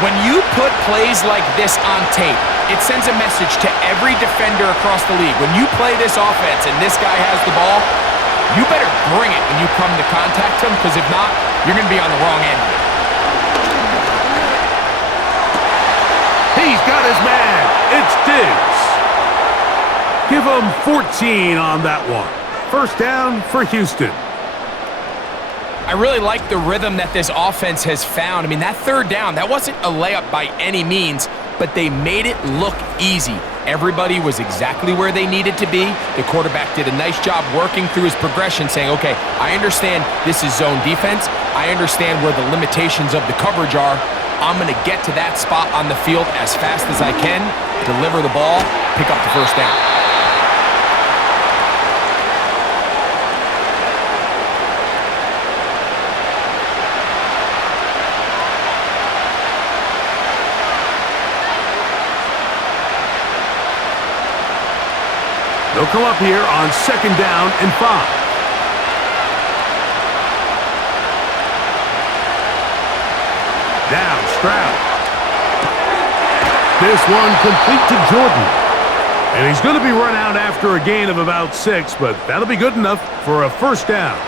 When you put plays like this on tape, it sends a message to every defender across the league. When you play this offense and this guy has the ball, you better bring it when you come to contact him, because if not, you're going to be on the wrong end of it. He's got his man. It's Diggs. Give him 14 on that one. First down for Houston. I really like the rhythm that this offense has found. I mean, that third down, that wasn't a layup by any means, but they made it look easy. Everybody was exactly where they needed to be. The quarterback did a nice job working through his progression, saying, okay, I understand this is zone defense. I understand where the limitations of the coverage are. I'm going to get to that spot on the field as fast as I can, deliver the ball, pick up the first down. They'll come up here on second down and 5. Down, Stroud. This one complete to Jordan. And he's going to be run out after a gain of about 6, but that'll be good enough for a first down.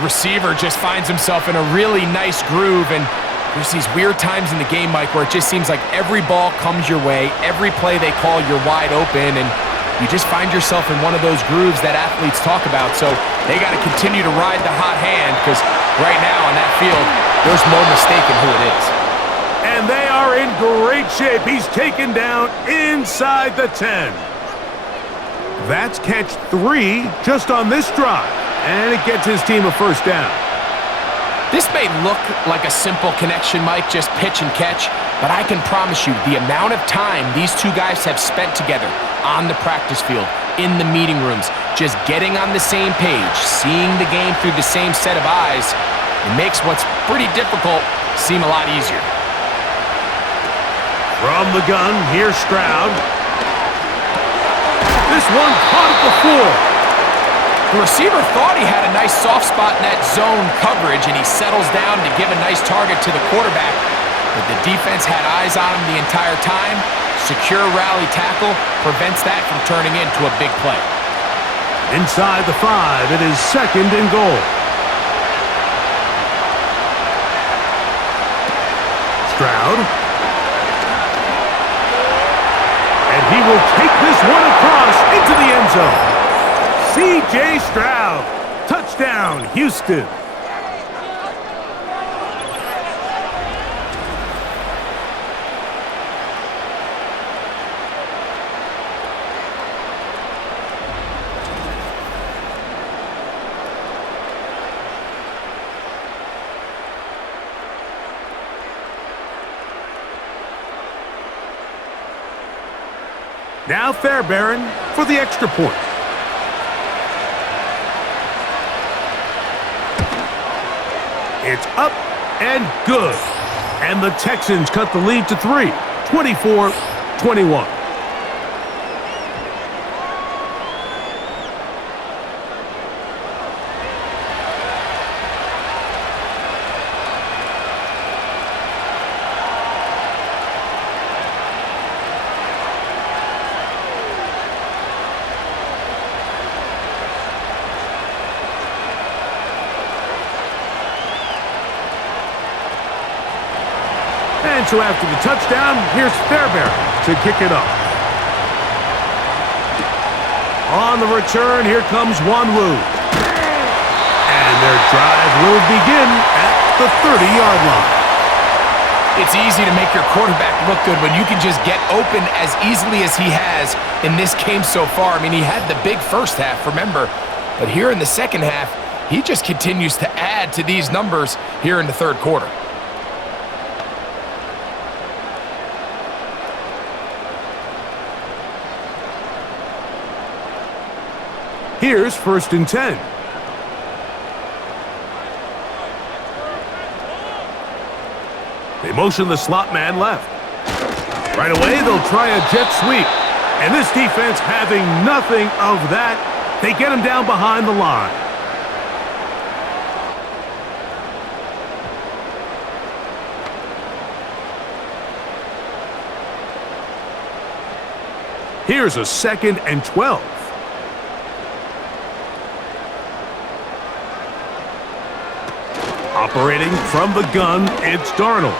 Receiver just finds himself in a really nice groove, and there's these weird times in the game, Mike, where it just seems like every ball comes your way, every play they call, you're wide open, and you just find yourself in one of those grooves that athletes talk about. So they got to continue to ride the hot hand, because right now on that field, there's no mistaking who it is. And they are in great shape. He's taken down inside the 10. That's catch 3 just on this drive. And it gets his team a first down. This may look like a simple connection, Mike, just pitch and catch, but I can promise you the amount of time these two guys have spent together on the practice field, in the meeting rooms, just getting on the same page, seeing the game through the same set of eyes, it makes what's pretty difficult seem a lot easier. From the gun, here's Stroud. This one caught at the 4. The receiver thought he had a nice soft spot in that zone coverage, and he settles down to give a nice target to the quarterback. But the defense had eyes on him the entire time. Secure rally tackle prevents that from turning into a big play. Inside the 5, it is second and goal. Stroud. And he will take this one across into the end zone. C.J. Stroud. Touchdown, Houston. Now Fairbairn for the extra point. It's up and good. And the Texans cut the lead to 3, 24-21. And so after the touchdown, here's Fairbairn to kick it off. On the return, here comes Wanwu. And their drive will begin at the 30-yard line. It's easy to make your quarterback look good when you can just get open as easily as he has in this game so far. I mean, he had the big first half, remember. But here in the second half, he just continues to add to these numbers here in the third quarter. Here's 1st and 10. They motion the slot man left. Right away, they'll try a jet sweep. And this defense having nothing of that, they get him down behind the line. Here's a 2nd and 12. Operating from the gun, it's Darnold.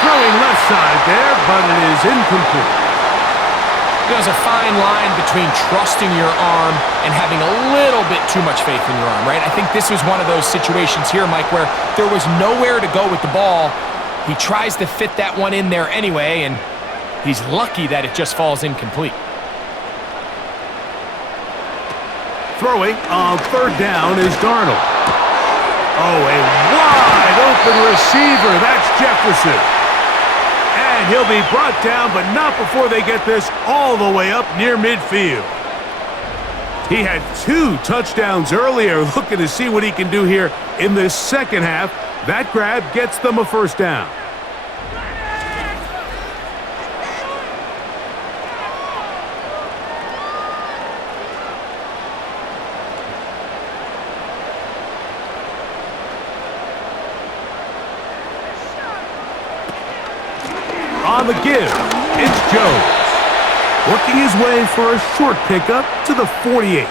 Throwing left side there, but it is incomplete. There's a fine line between trusting your arm and having a little bit too much faith in your arm, right? I think this was one of those situations here, Mike, where there was nowhere to go with the ball. He tries to fit that one in there anyway, and he's lucky that it just falls incomplete. Throwing on 3rd down is Darnold. Oh, a wide open receiver. That's Jefferson. And he'll be brought down, but not before they get this all the way up near midfield. He had 2 touchdowns earlier, looking to see what he can do here in this second half. That grab gets them a 1st down. On the give, it's Jones. Working his way for a short pickup to the 48.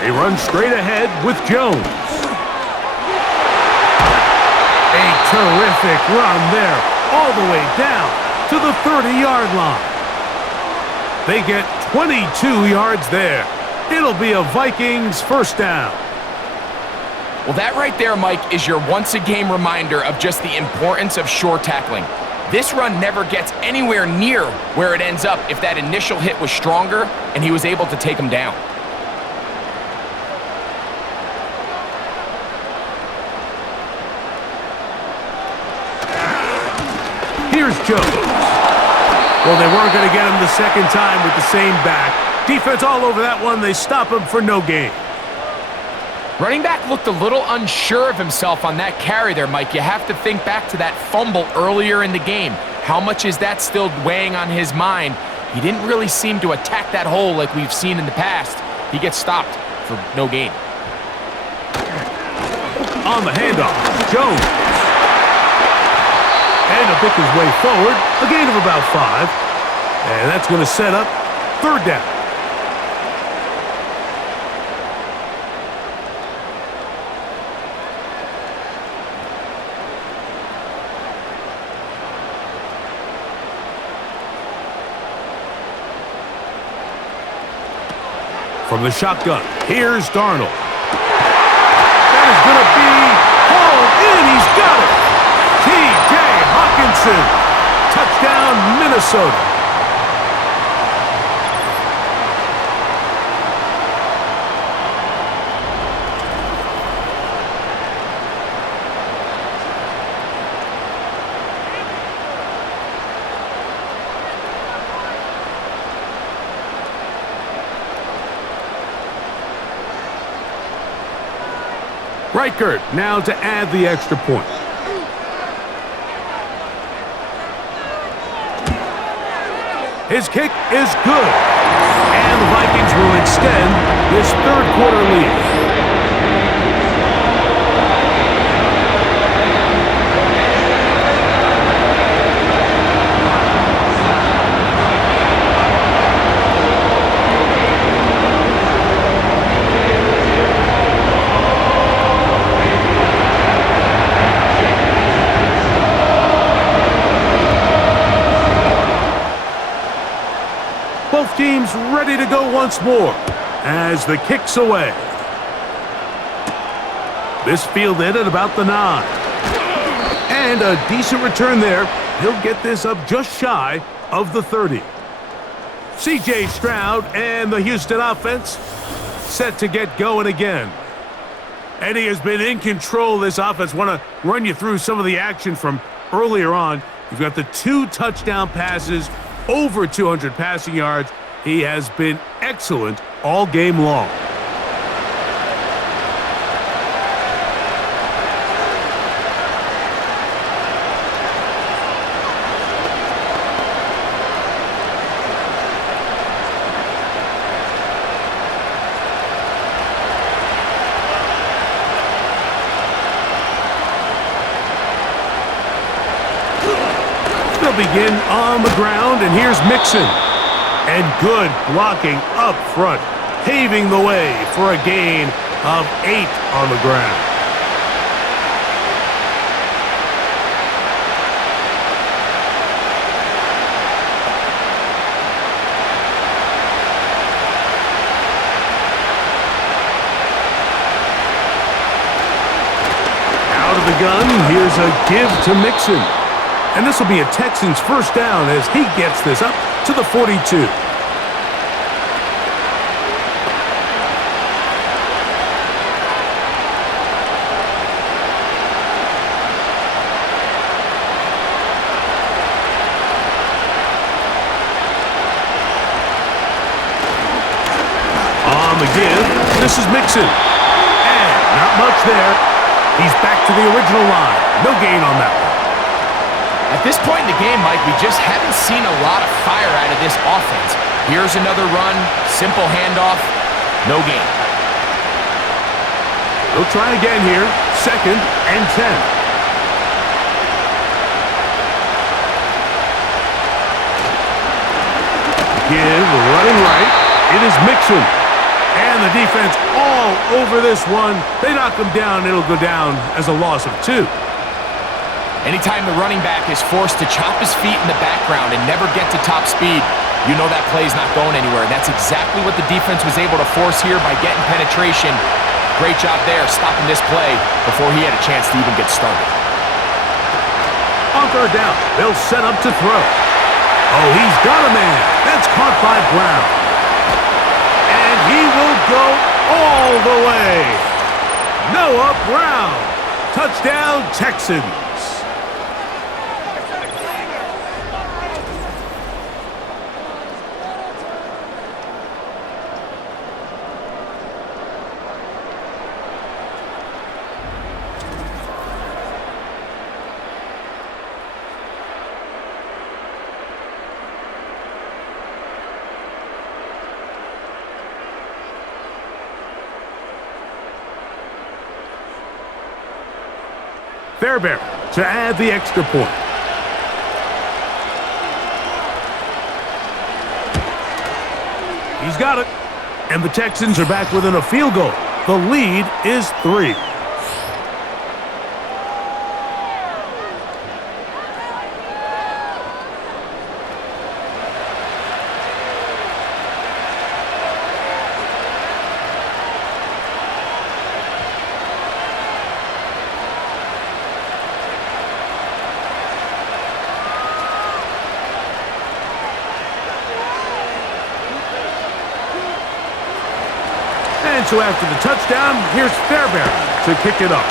They run straight ahead with Jones. Terrific run there, all the way down to the 30-yard line. They get 22 yards there. It'll be a Vikings 1st down. Well, that right there, Mike, is your once-a-game reminder of just the importance of short tackling. This run never gets anywhere near where it ends up if that initial hit was stronger and he was able to take him down. Here's Jones. Well, they weren't going to get him the second time with the same back. Defense all over that one. They stop him for no gain. Running back looked a little unsure of himself on that carry there, Mike. You have to think back to that fumble earlier in the game. How much is that still weighing on his mind? He didn't really seem to attack that hole like we've seen in the past. He gets stopped for no gain. On the handoff, Jones. And to pick his way forward, a gain of about 5. And that's going to set up 3rd down. From the shotgun, here's Darnold. That is going to be hauled in. He's got it. T.J. Hawkinson. Touchdown, Minnesota. Reichert now to add the extra point. His kick is good. And the Vikings will extend this 3rd quarter lead. Both teams ready to go once more as the kick's away. This fielded at about the 9. And a decent return there. He'll get this up just shy of the 30. C.J. Stroud and the Houston offense set to get going again. And he has been in control of this offense. Want to run you through some of the action from earlier on. You've got the 2 touchdown passes, over 200 passing yards. He has been excellent all game long. Begin on the ground, and here's Mixon. And good blocking up front, paving the way for a gain of 8 on the ground. Out of the gun, here's a give to Mixon. And this will be a Texans first down as he gets this up to the 42. On the give, this is Mixon. And not much there. He's back to the original line. No gain on that one. At this point in the game, Mike, we just haven't seen a lot of fire out of this offense. Here's another run, simple handoff, no gain. He'll try again here, 2nd and 10. Give, running right, it is Mixon. And the defense all over this one. They knock him down, it'll go down as a loss of 2. Anytime the running back is forced to chop his feet in the background and never get to top speed, you know that play's not going anywhere. And that's exactly what the defense was able to force here by getting penetration. Great job there, stopping this play before he had a chance to even get started. On 3rd down, they'll set up to throw. Oh, he's got a man. That's caught by Brown. And he will go all the way. Noah Brown. Touchdown, Texans. Fairbairn to add the extra point. He's got it. And the Texans are back within a field goal. The lead is 3. So after the touchdown, here's Fairbairn to kick it up.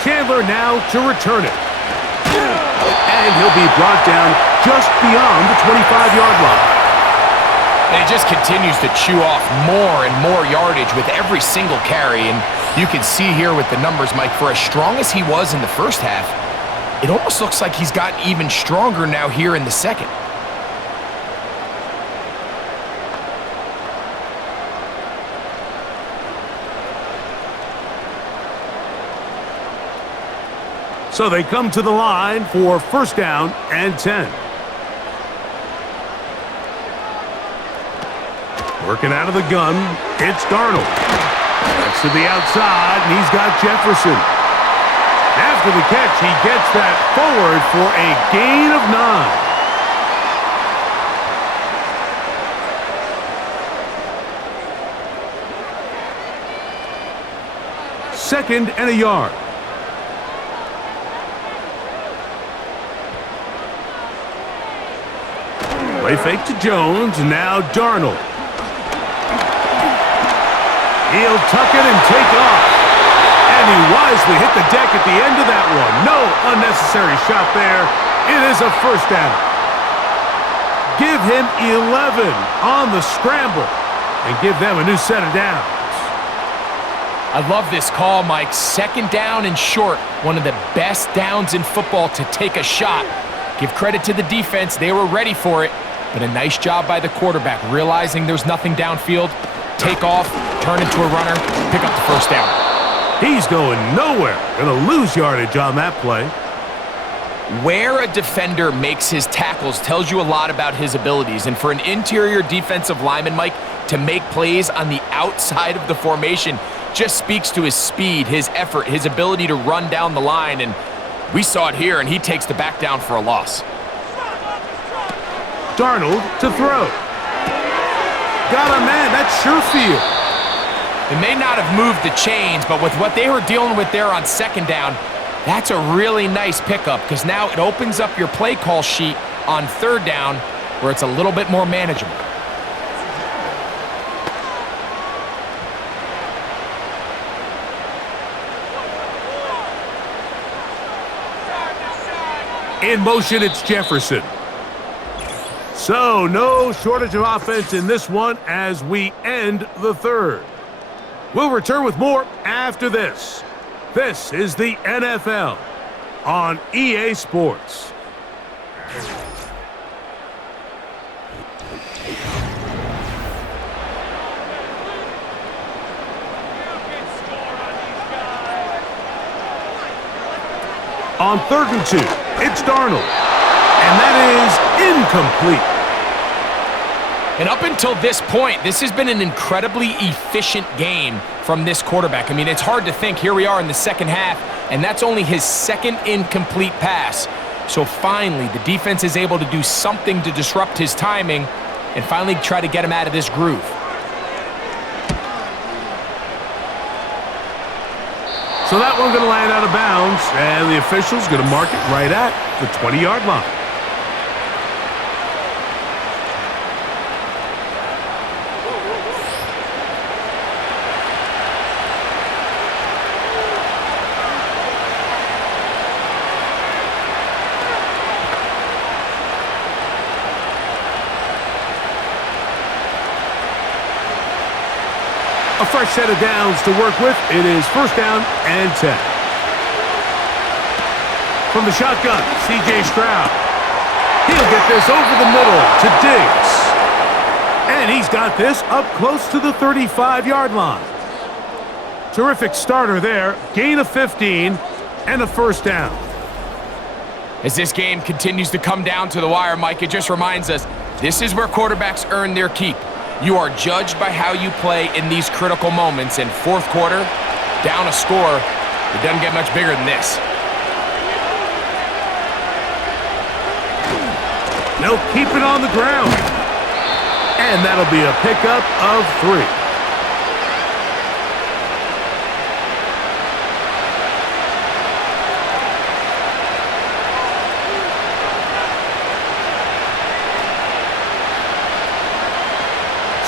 Chandler now to return it. And he'll be brought down just beyond the 25-yard line. And he just continues to chew off more and more yardage with every single carry. And you can see here with the numbers, Mike, for as strong as he was in the first half, it almost looks like he's gotten even stronger now here in the second. So they come to the line for 1st down and 10. Working out of the gun, it's Darnold. That's to the outside, and he's got Jefferson. After the catch, he gets that forward for a gain of 9. 2nd and a yard. Play fake to Jones, now Darnold. He'll tuck it and take off. And he wisely hit the deck at the end of that one. No unnecessary shot there. It is a first down. Give him 11 on the scramble and give them a new set of downs. I love this call, Mike. 2nd down and short. One of the best downs in football to take a shot. Give credit to the defense. They were ready for it. But a nice job by the quarterback, realizing there's nothing downfield. Take off, turn into a runner, pick up the first down. He's going nowhere. Going to lose yardage on that play. Where a defender makes his tackles tells you a lot about his abilities. And for an interior defensive lineman, Mike, to make plays on the outside of the formation just speaks to his speed, his effort, his ability to run down the line. And we saw it here, and he takes the back down for a loss. Darnold to throw. Got a man, that's Sherfield. It may not have moved the chains, but with what they were dealing with there on 2nd down, that's a really nice pickup because now it opens up your play call sheet on 3rd down where it's a little bit more manageable. In motion, it's Jefferson. So, no shortage of offense in this one as we end the 3rd. We'll return with more after this. This is the NFL on EA Sports. On 3rd and 2, it's Darnold. And that is incomplete. And up until this point, this has been an incredibly efficient game from this quarterback. I mean, it's hard to think. Here we are in the 2nd half, and that's only his 2nd incomplete pass. So finally, the defense is able to do something to disrupt his timing and finally try to get him out of this groove. So that one's going to land out of bounds, and the official's going to mark it right at the 20-yard line. A fresh set of downs to work with. It is 1st down and 10. From the shotgun, C.J. Stroud. He'll get this over the middle to Diggs. And he's got this up close to the 35-yard line. Terrific starter there. Gain of 15 and a 1st down. As this game continues to come down to the wire, Mike, it just reminds us this is where quarterbacks earn their keep. You are judged by how you play in these critical moments. In 4th quarter, down a score, it doesn't get much bigger than this. They'll keep it on the ground. And that'll be a pickup of 3.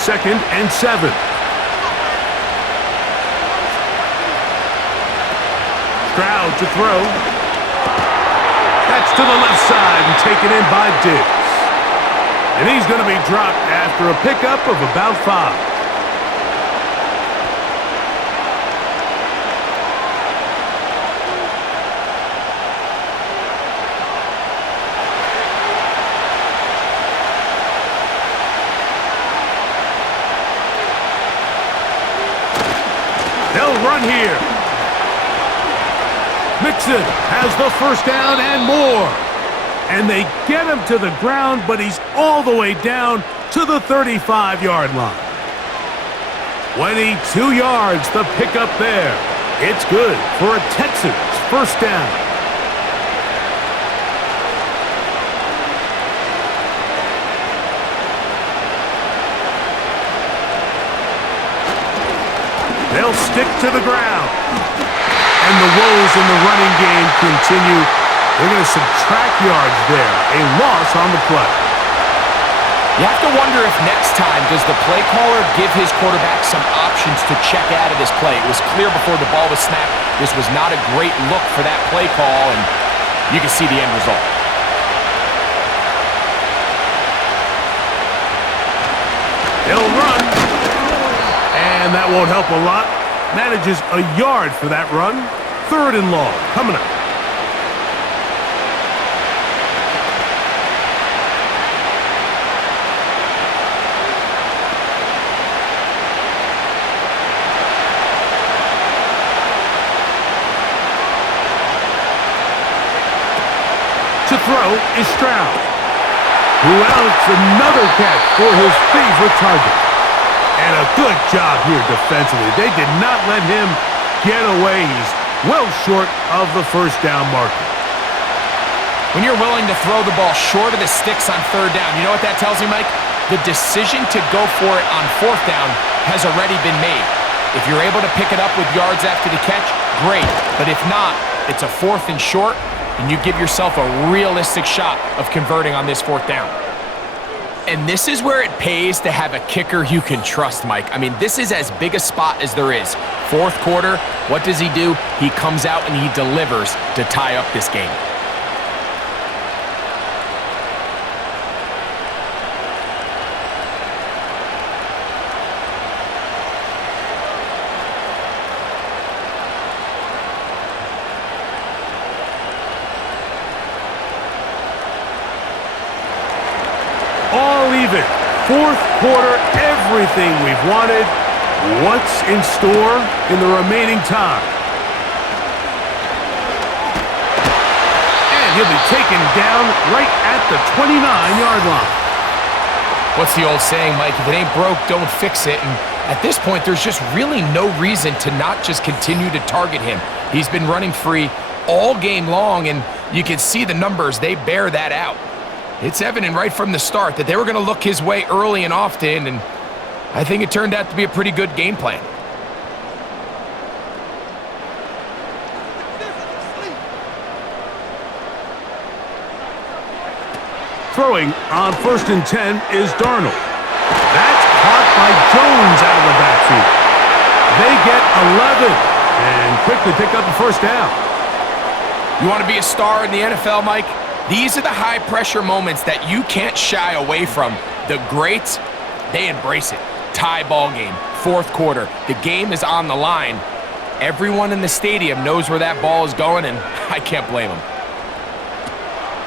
Second and 7. Stroud to throw. That's to the left side and taken in by Diggs. And he's going to be dropped after a pickup of about 5. They'll run here. Mixon has the 1st down and more. And they get him to the ground, but he's all the way down to the 35-yard line. 22 yards, the pickup there. It's good for a Texans 1st down. They'll stick to the ground. And the woes in the running game continue. They're going to subtract yards there. A loss on the play. You have to wonder if next time does the play caller give his quarterback some options to check out of this play. It was clear before the ball was snapped this was not a great look for that play call, and you can see the end result. He'll run. And that won't help a lot. Manages a yard for that run. 3rd and long coming up. To throw is Stroud, who outs another catch for his favorite target. And a good job here defensively. They did not let him get away. He's well short of the first down marker. When you're willing to throw the ball short of the sticks on 3rd down, you know what that tells me, Mike? The decision to go for it on 4th down has already been made. If you're able to pick it up with yards after the catch, great. But if not, it's a 4th and short, and you give yourself a realistic shot of converting on this 4th down. And this is where it pays to have a kicker you can trust, Mike. I mean, this is as big a spot as there is. 4th quarter, what does he do? He comes out and he delivers to tie up this game. All even. 4th quarter, everything we've wanted. What's in store in the remaining time? And he'll be taken down right at the 29-yard line. What's the old saying, Mike? If it ain't broke, don't fix it. And at this point, there's just really no reason to not just continue to target him. He's been running free all game long, and you can see the numbers. They bear that out. It's evident right from the start that they were going to look his way early and often, and I think it turned out to be a pretty good game plan. Throwing on 1st and 10 is Darnold. That's caught by Jones out of the backfield. They get 11 and quickly pick up the 1st down. You want to be a star in the NFL, Mike? These are the high-pressure moments that you can't shy away from. The greats, they embrace it. Tie ball game, 4th quarter. The game is on the line. Everyone in the stadium knows where that ball is going, and I can't blame them.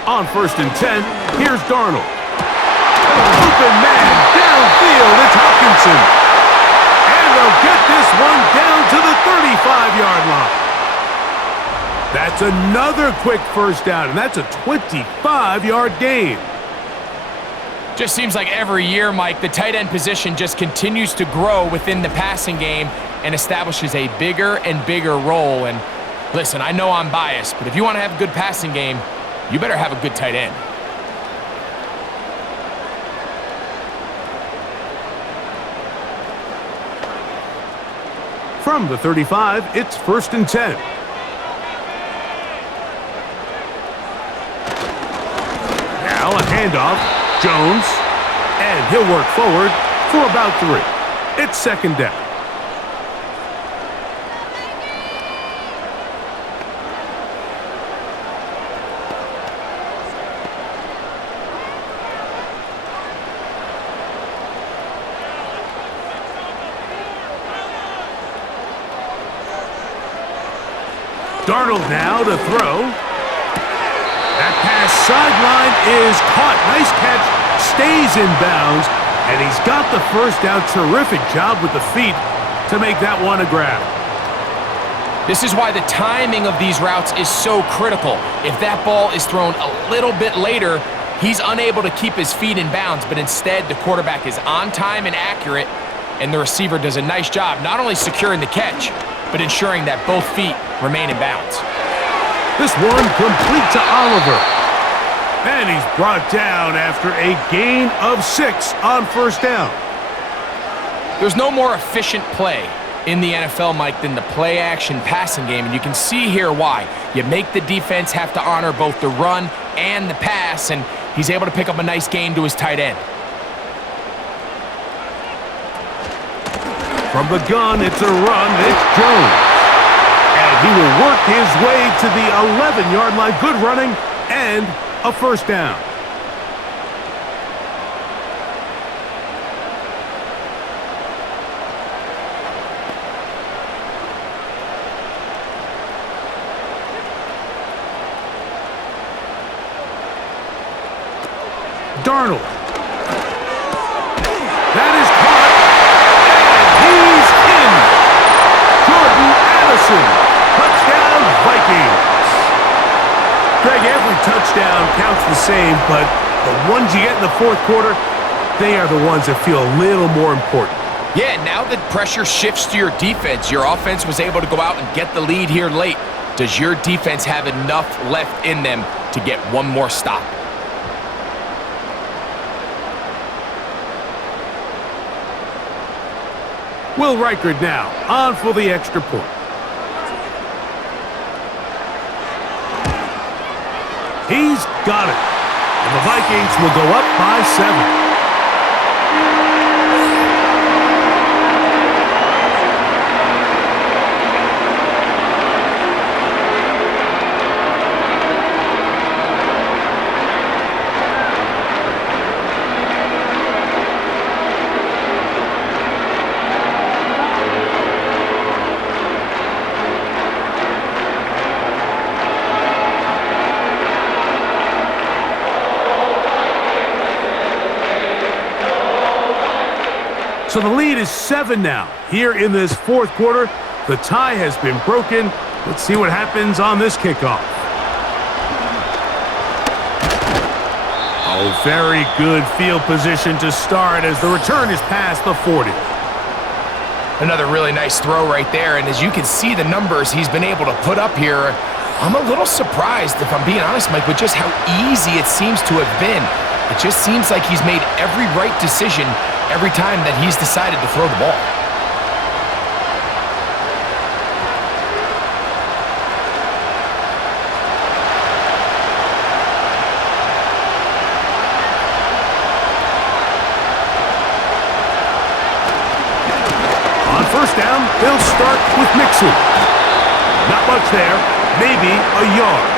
On 1st and 10, here's Darnold. Open man, downfield, it's Hopkinson. And they'll get this one down to the 35-yard line. That's another quick 1st down, and that's a 25-yard gain. Just seems like every year, Mike, the tight end position just continues to grow within the passing game and establishes a bigger and bigger role. And listen, I know I'm biased, but if you want to have a good passing game, you better have a good tight end. From the 35, it's 1st and 10. Now a handoff, Jones, and he'll work forward for about 3. It's 2nd down. Darnold now to throw. That pass sideline is caught. Nice catch. Stays in bounds. And he's got the 1st down. Terrific job with the feet to make that one a grab. This is why the timing of these routes is so critical. If that ball is thrown a little bit later, he's unable to keep his feet in bounds. But instead, the quarterback is on time and accurate. And the receiver does a nice job not only securing the catch, but ensuring that both feet remain in bounds. This one complete to Oliver. And he's brought down after a gain of 6 on 1st down. There's no more efficient play in the NFL, Mike, than the play-action passing game, and you can see here why. You make the defense have to honor both the run and the pass, and he's able to pick up a nice gain to his tight end. From the gun, it's a run. It's Jones. And he will work his way to the 11-yard line. Good running and a first down. Darnold. That is caught. And he's in. Jordan Addison. Touchdown, Vikings. Greg, every touchdown counts the same, but the ones you get in the fourth quarter, they are the ones that feel a little more important. Yeah, now that pressure shifts to your defense, your offense was able to go out and get the lead here late. Does your defense have enough left in them to get one more stop? Will Reichard now on for the extra point. He's got it. And the Vikings will go up by 7. So the lead is 7 now. Here in this fourth quarter, the tie has been broken. Let's see what happens on this kickoff. Oh, very good field position to start as the return is past the 40. Another really nice throw right there, and as you can see the numbers he's been able to put up here, I'm a little surprised, if I'm being honest, Mike, with just how easy it seems to have been. It just seems like he's made every right decision every time that he's decided to throw the ball. On first down, they'll start with Mixon. Not much there, maybe a yard.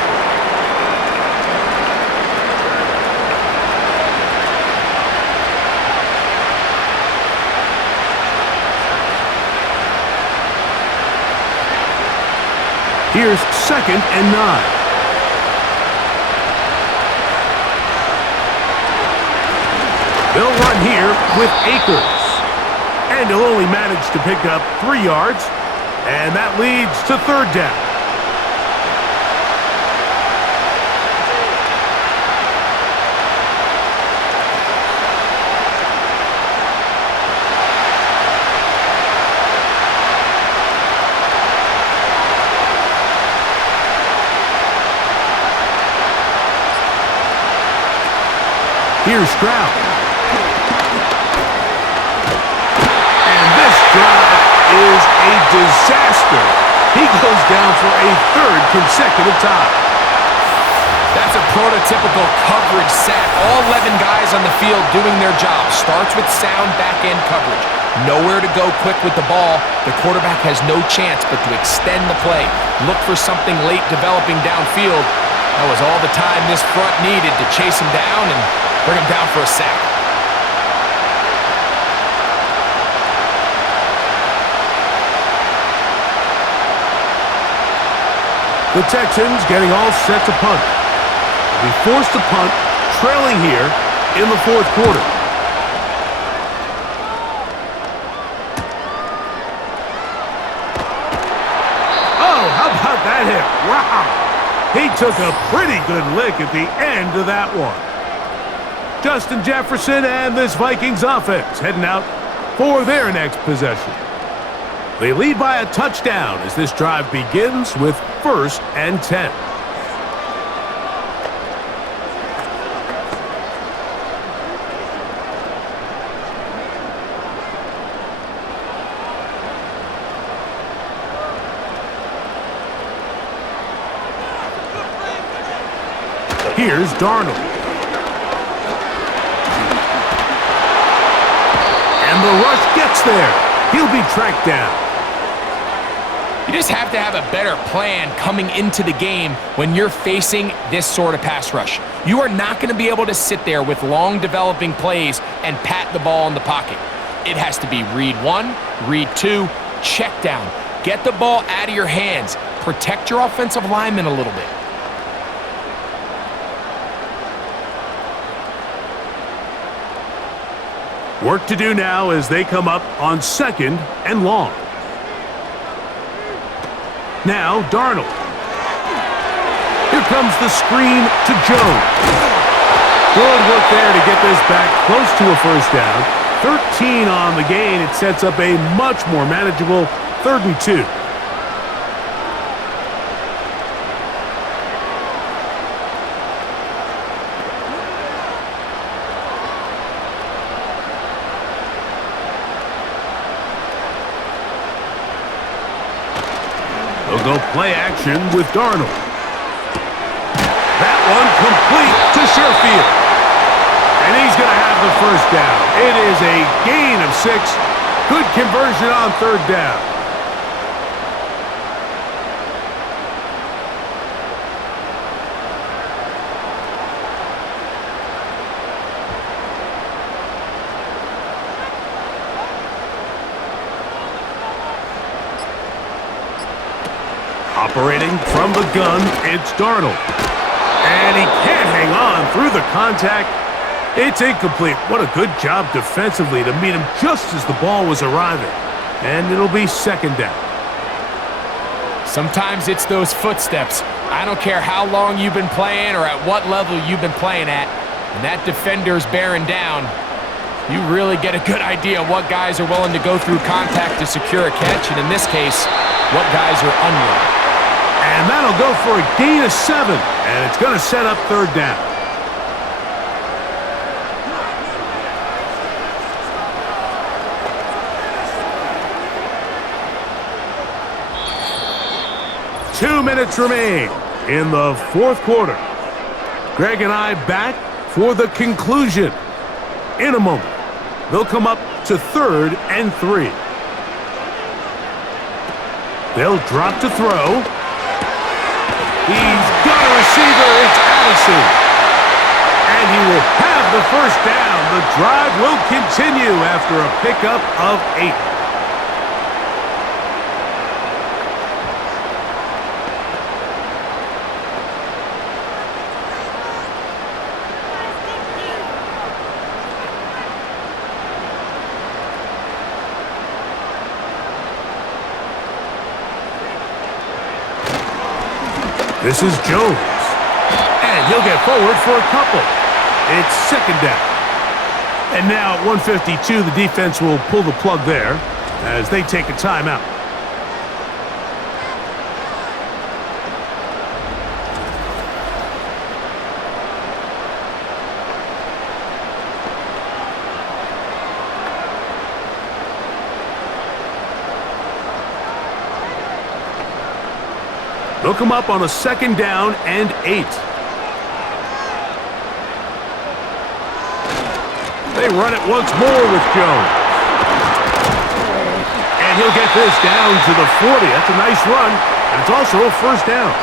Here's 2nd and 9. They'll run here with Akers. And he'll only manage to pick up 3 yards. And that leads to 3rd down. Here's Stroud. And this drive is a disaster. He goes down for a 3rd consecutive time. That's a prototypical coverage sack. All 11 guys on the field doing their job. Starts with sound back-end coverage. Nowhere to go quick with the ball. The quarterback has no chance but to extend the play. Look for something late developing downfield. That was all the time this front needed to chase him down and bring him down for a sack. The Texans getting all set to punt. They'll be forced to punt, trailing here in the fourth quarter. Oh, how about that hit? Wow! He took a pretty good lick at the end of that one. Justin Jefferson and this Vikings offense heading out for their next possession. They lead by a touchdown as this drive begins with 1st and 10. Here's Darnold. And the rush gets there. He'll be tracked down. You just have to have a better plan coming into the game when you're facing this sort of pass rush. You are not going to be able to sit there with long developing plays and pat the ball in the pocket. It has to be read one, read two, check down. Get the ball out of your hands. Protect your offensive lineman a little bit. Work to do now as they come up on 2nd and long. Now, Darnold. Here comes the screen to Jones. Good work there to get this back close to a first down. 13 on the gain. It sets up a much more manageable 3rd and 2. They'll go play action with Darnold. That one complete to Sherfield. And he's going to have the first down. It is a gain of 6. Good conversion on 3rd down. Operating from the gun, it's Darnold. And he can't hang on through the contact. It's incomplete. What a good job defensively to meet him just as the ball was arriving. And it'll be 2nd down. Sometimes it's those footsteps. I don't care how long you've been playing or at what level you've been playing at. When that defender's bearing down, you really get a good idea of what guys are willing to go through contact to secure a catch, and in this case, what guys are unwilling. And that'll go for a gain of 7, and it's going to set up 3rd down. Two minutes remain in the 4th quarter. Greg and I back for the conclusion. In a moment, they'll come up to 3rd and 3. They'll drop to throw. He's got a receiver. It's Addison. And he will have the first down. The drive will continue after a pickup of 8. This is Jones. And he'll get forward for a couple. It's 2nd down. And now at 1:52, the defense will pull the plug there as they take a timeout. They'll come up on a 2nd down and 8. They run it once more with Jones. And he'll get this down to the 40. That's a nice run, and it's also a first down.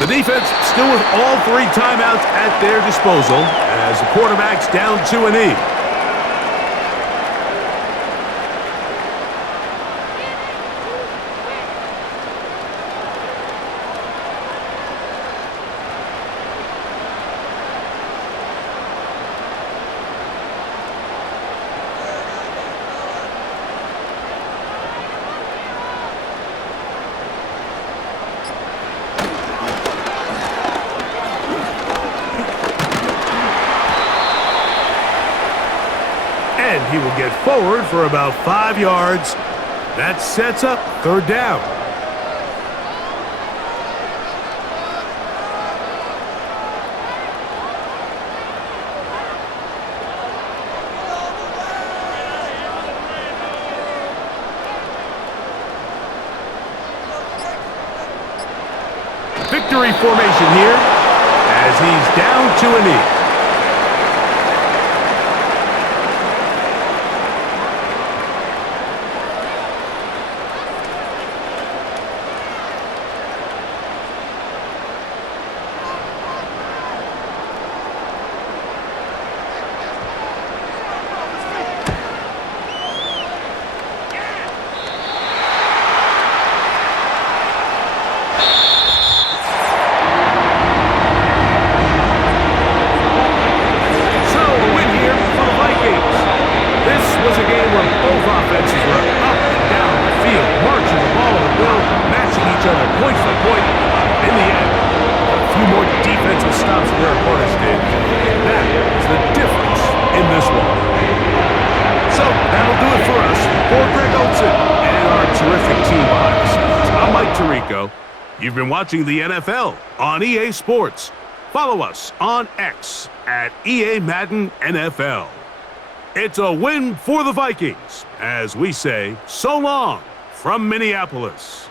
The defense still with all 3 timeouts at their disposal as the quarterback's down to a knee. And he will get forward for about 5 yards That sets up third down. Victory formation here as he's down to a knee. You've been watching the NFL on EA Sports. Follow us on X at EA Madden NFL. It's a win for the Vikings as we say so long from Minneapolis.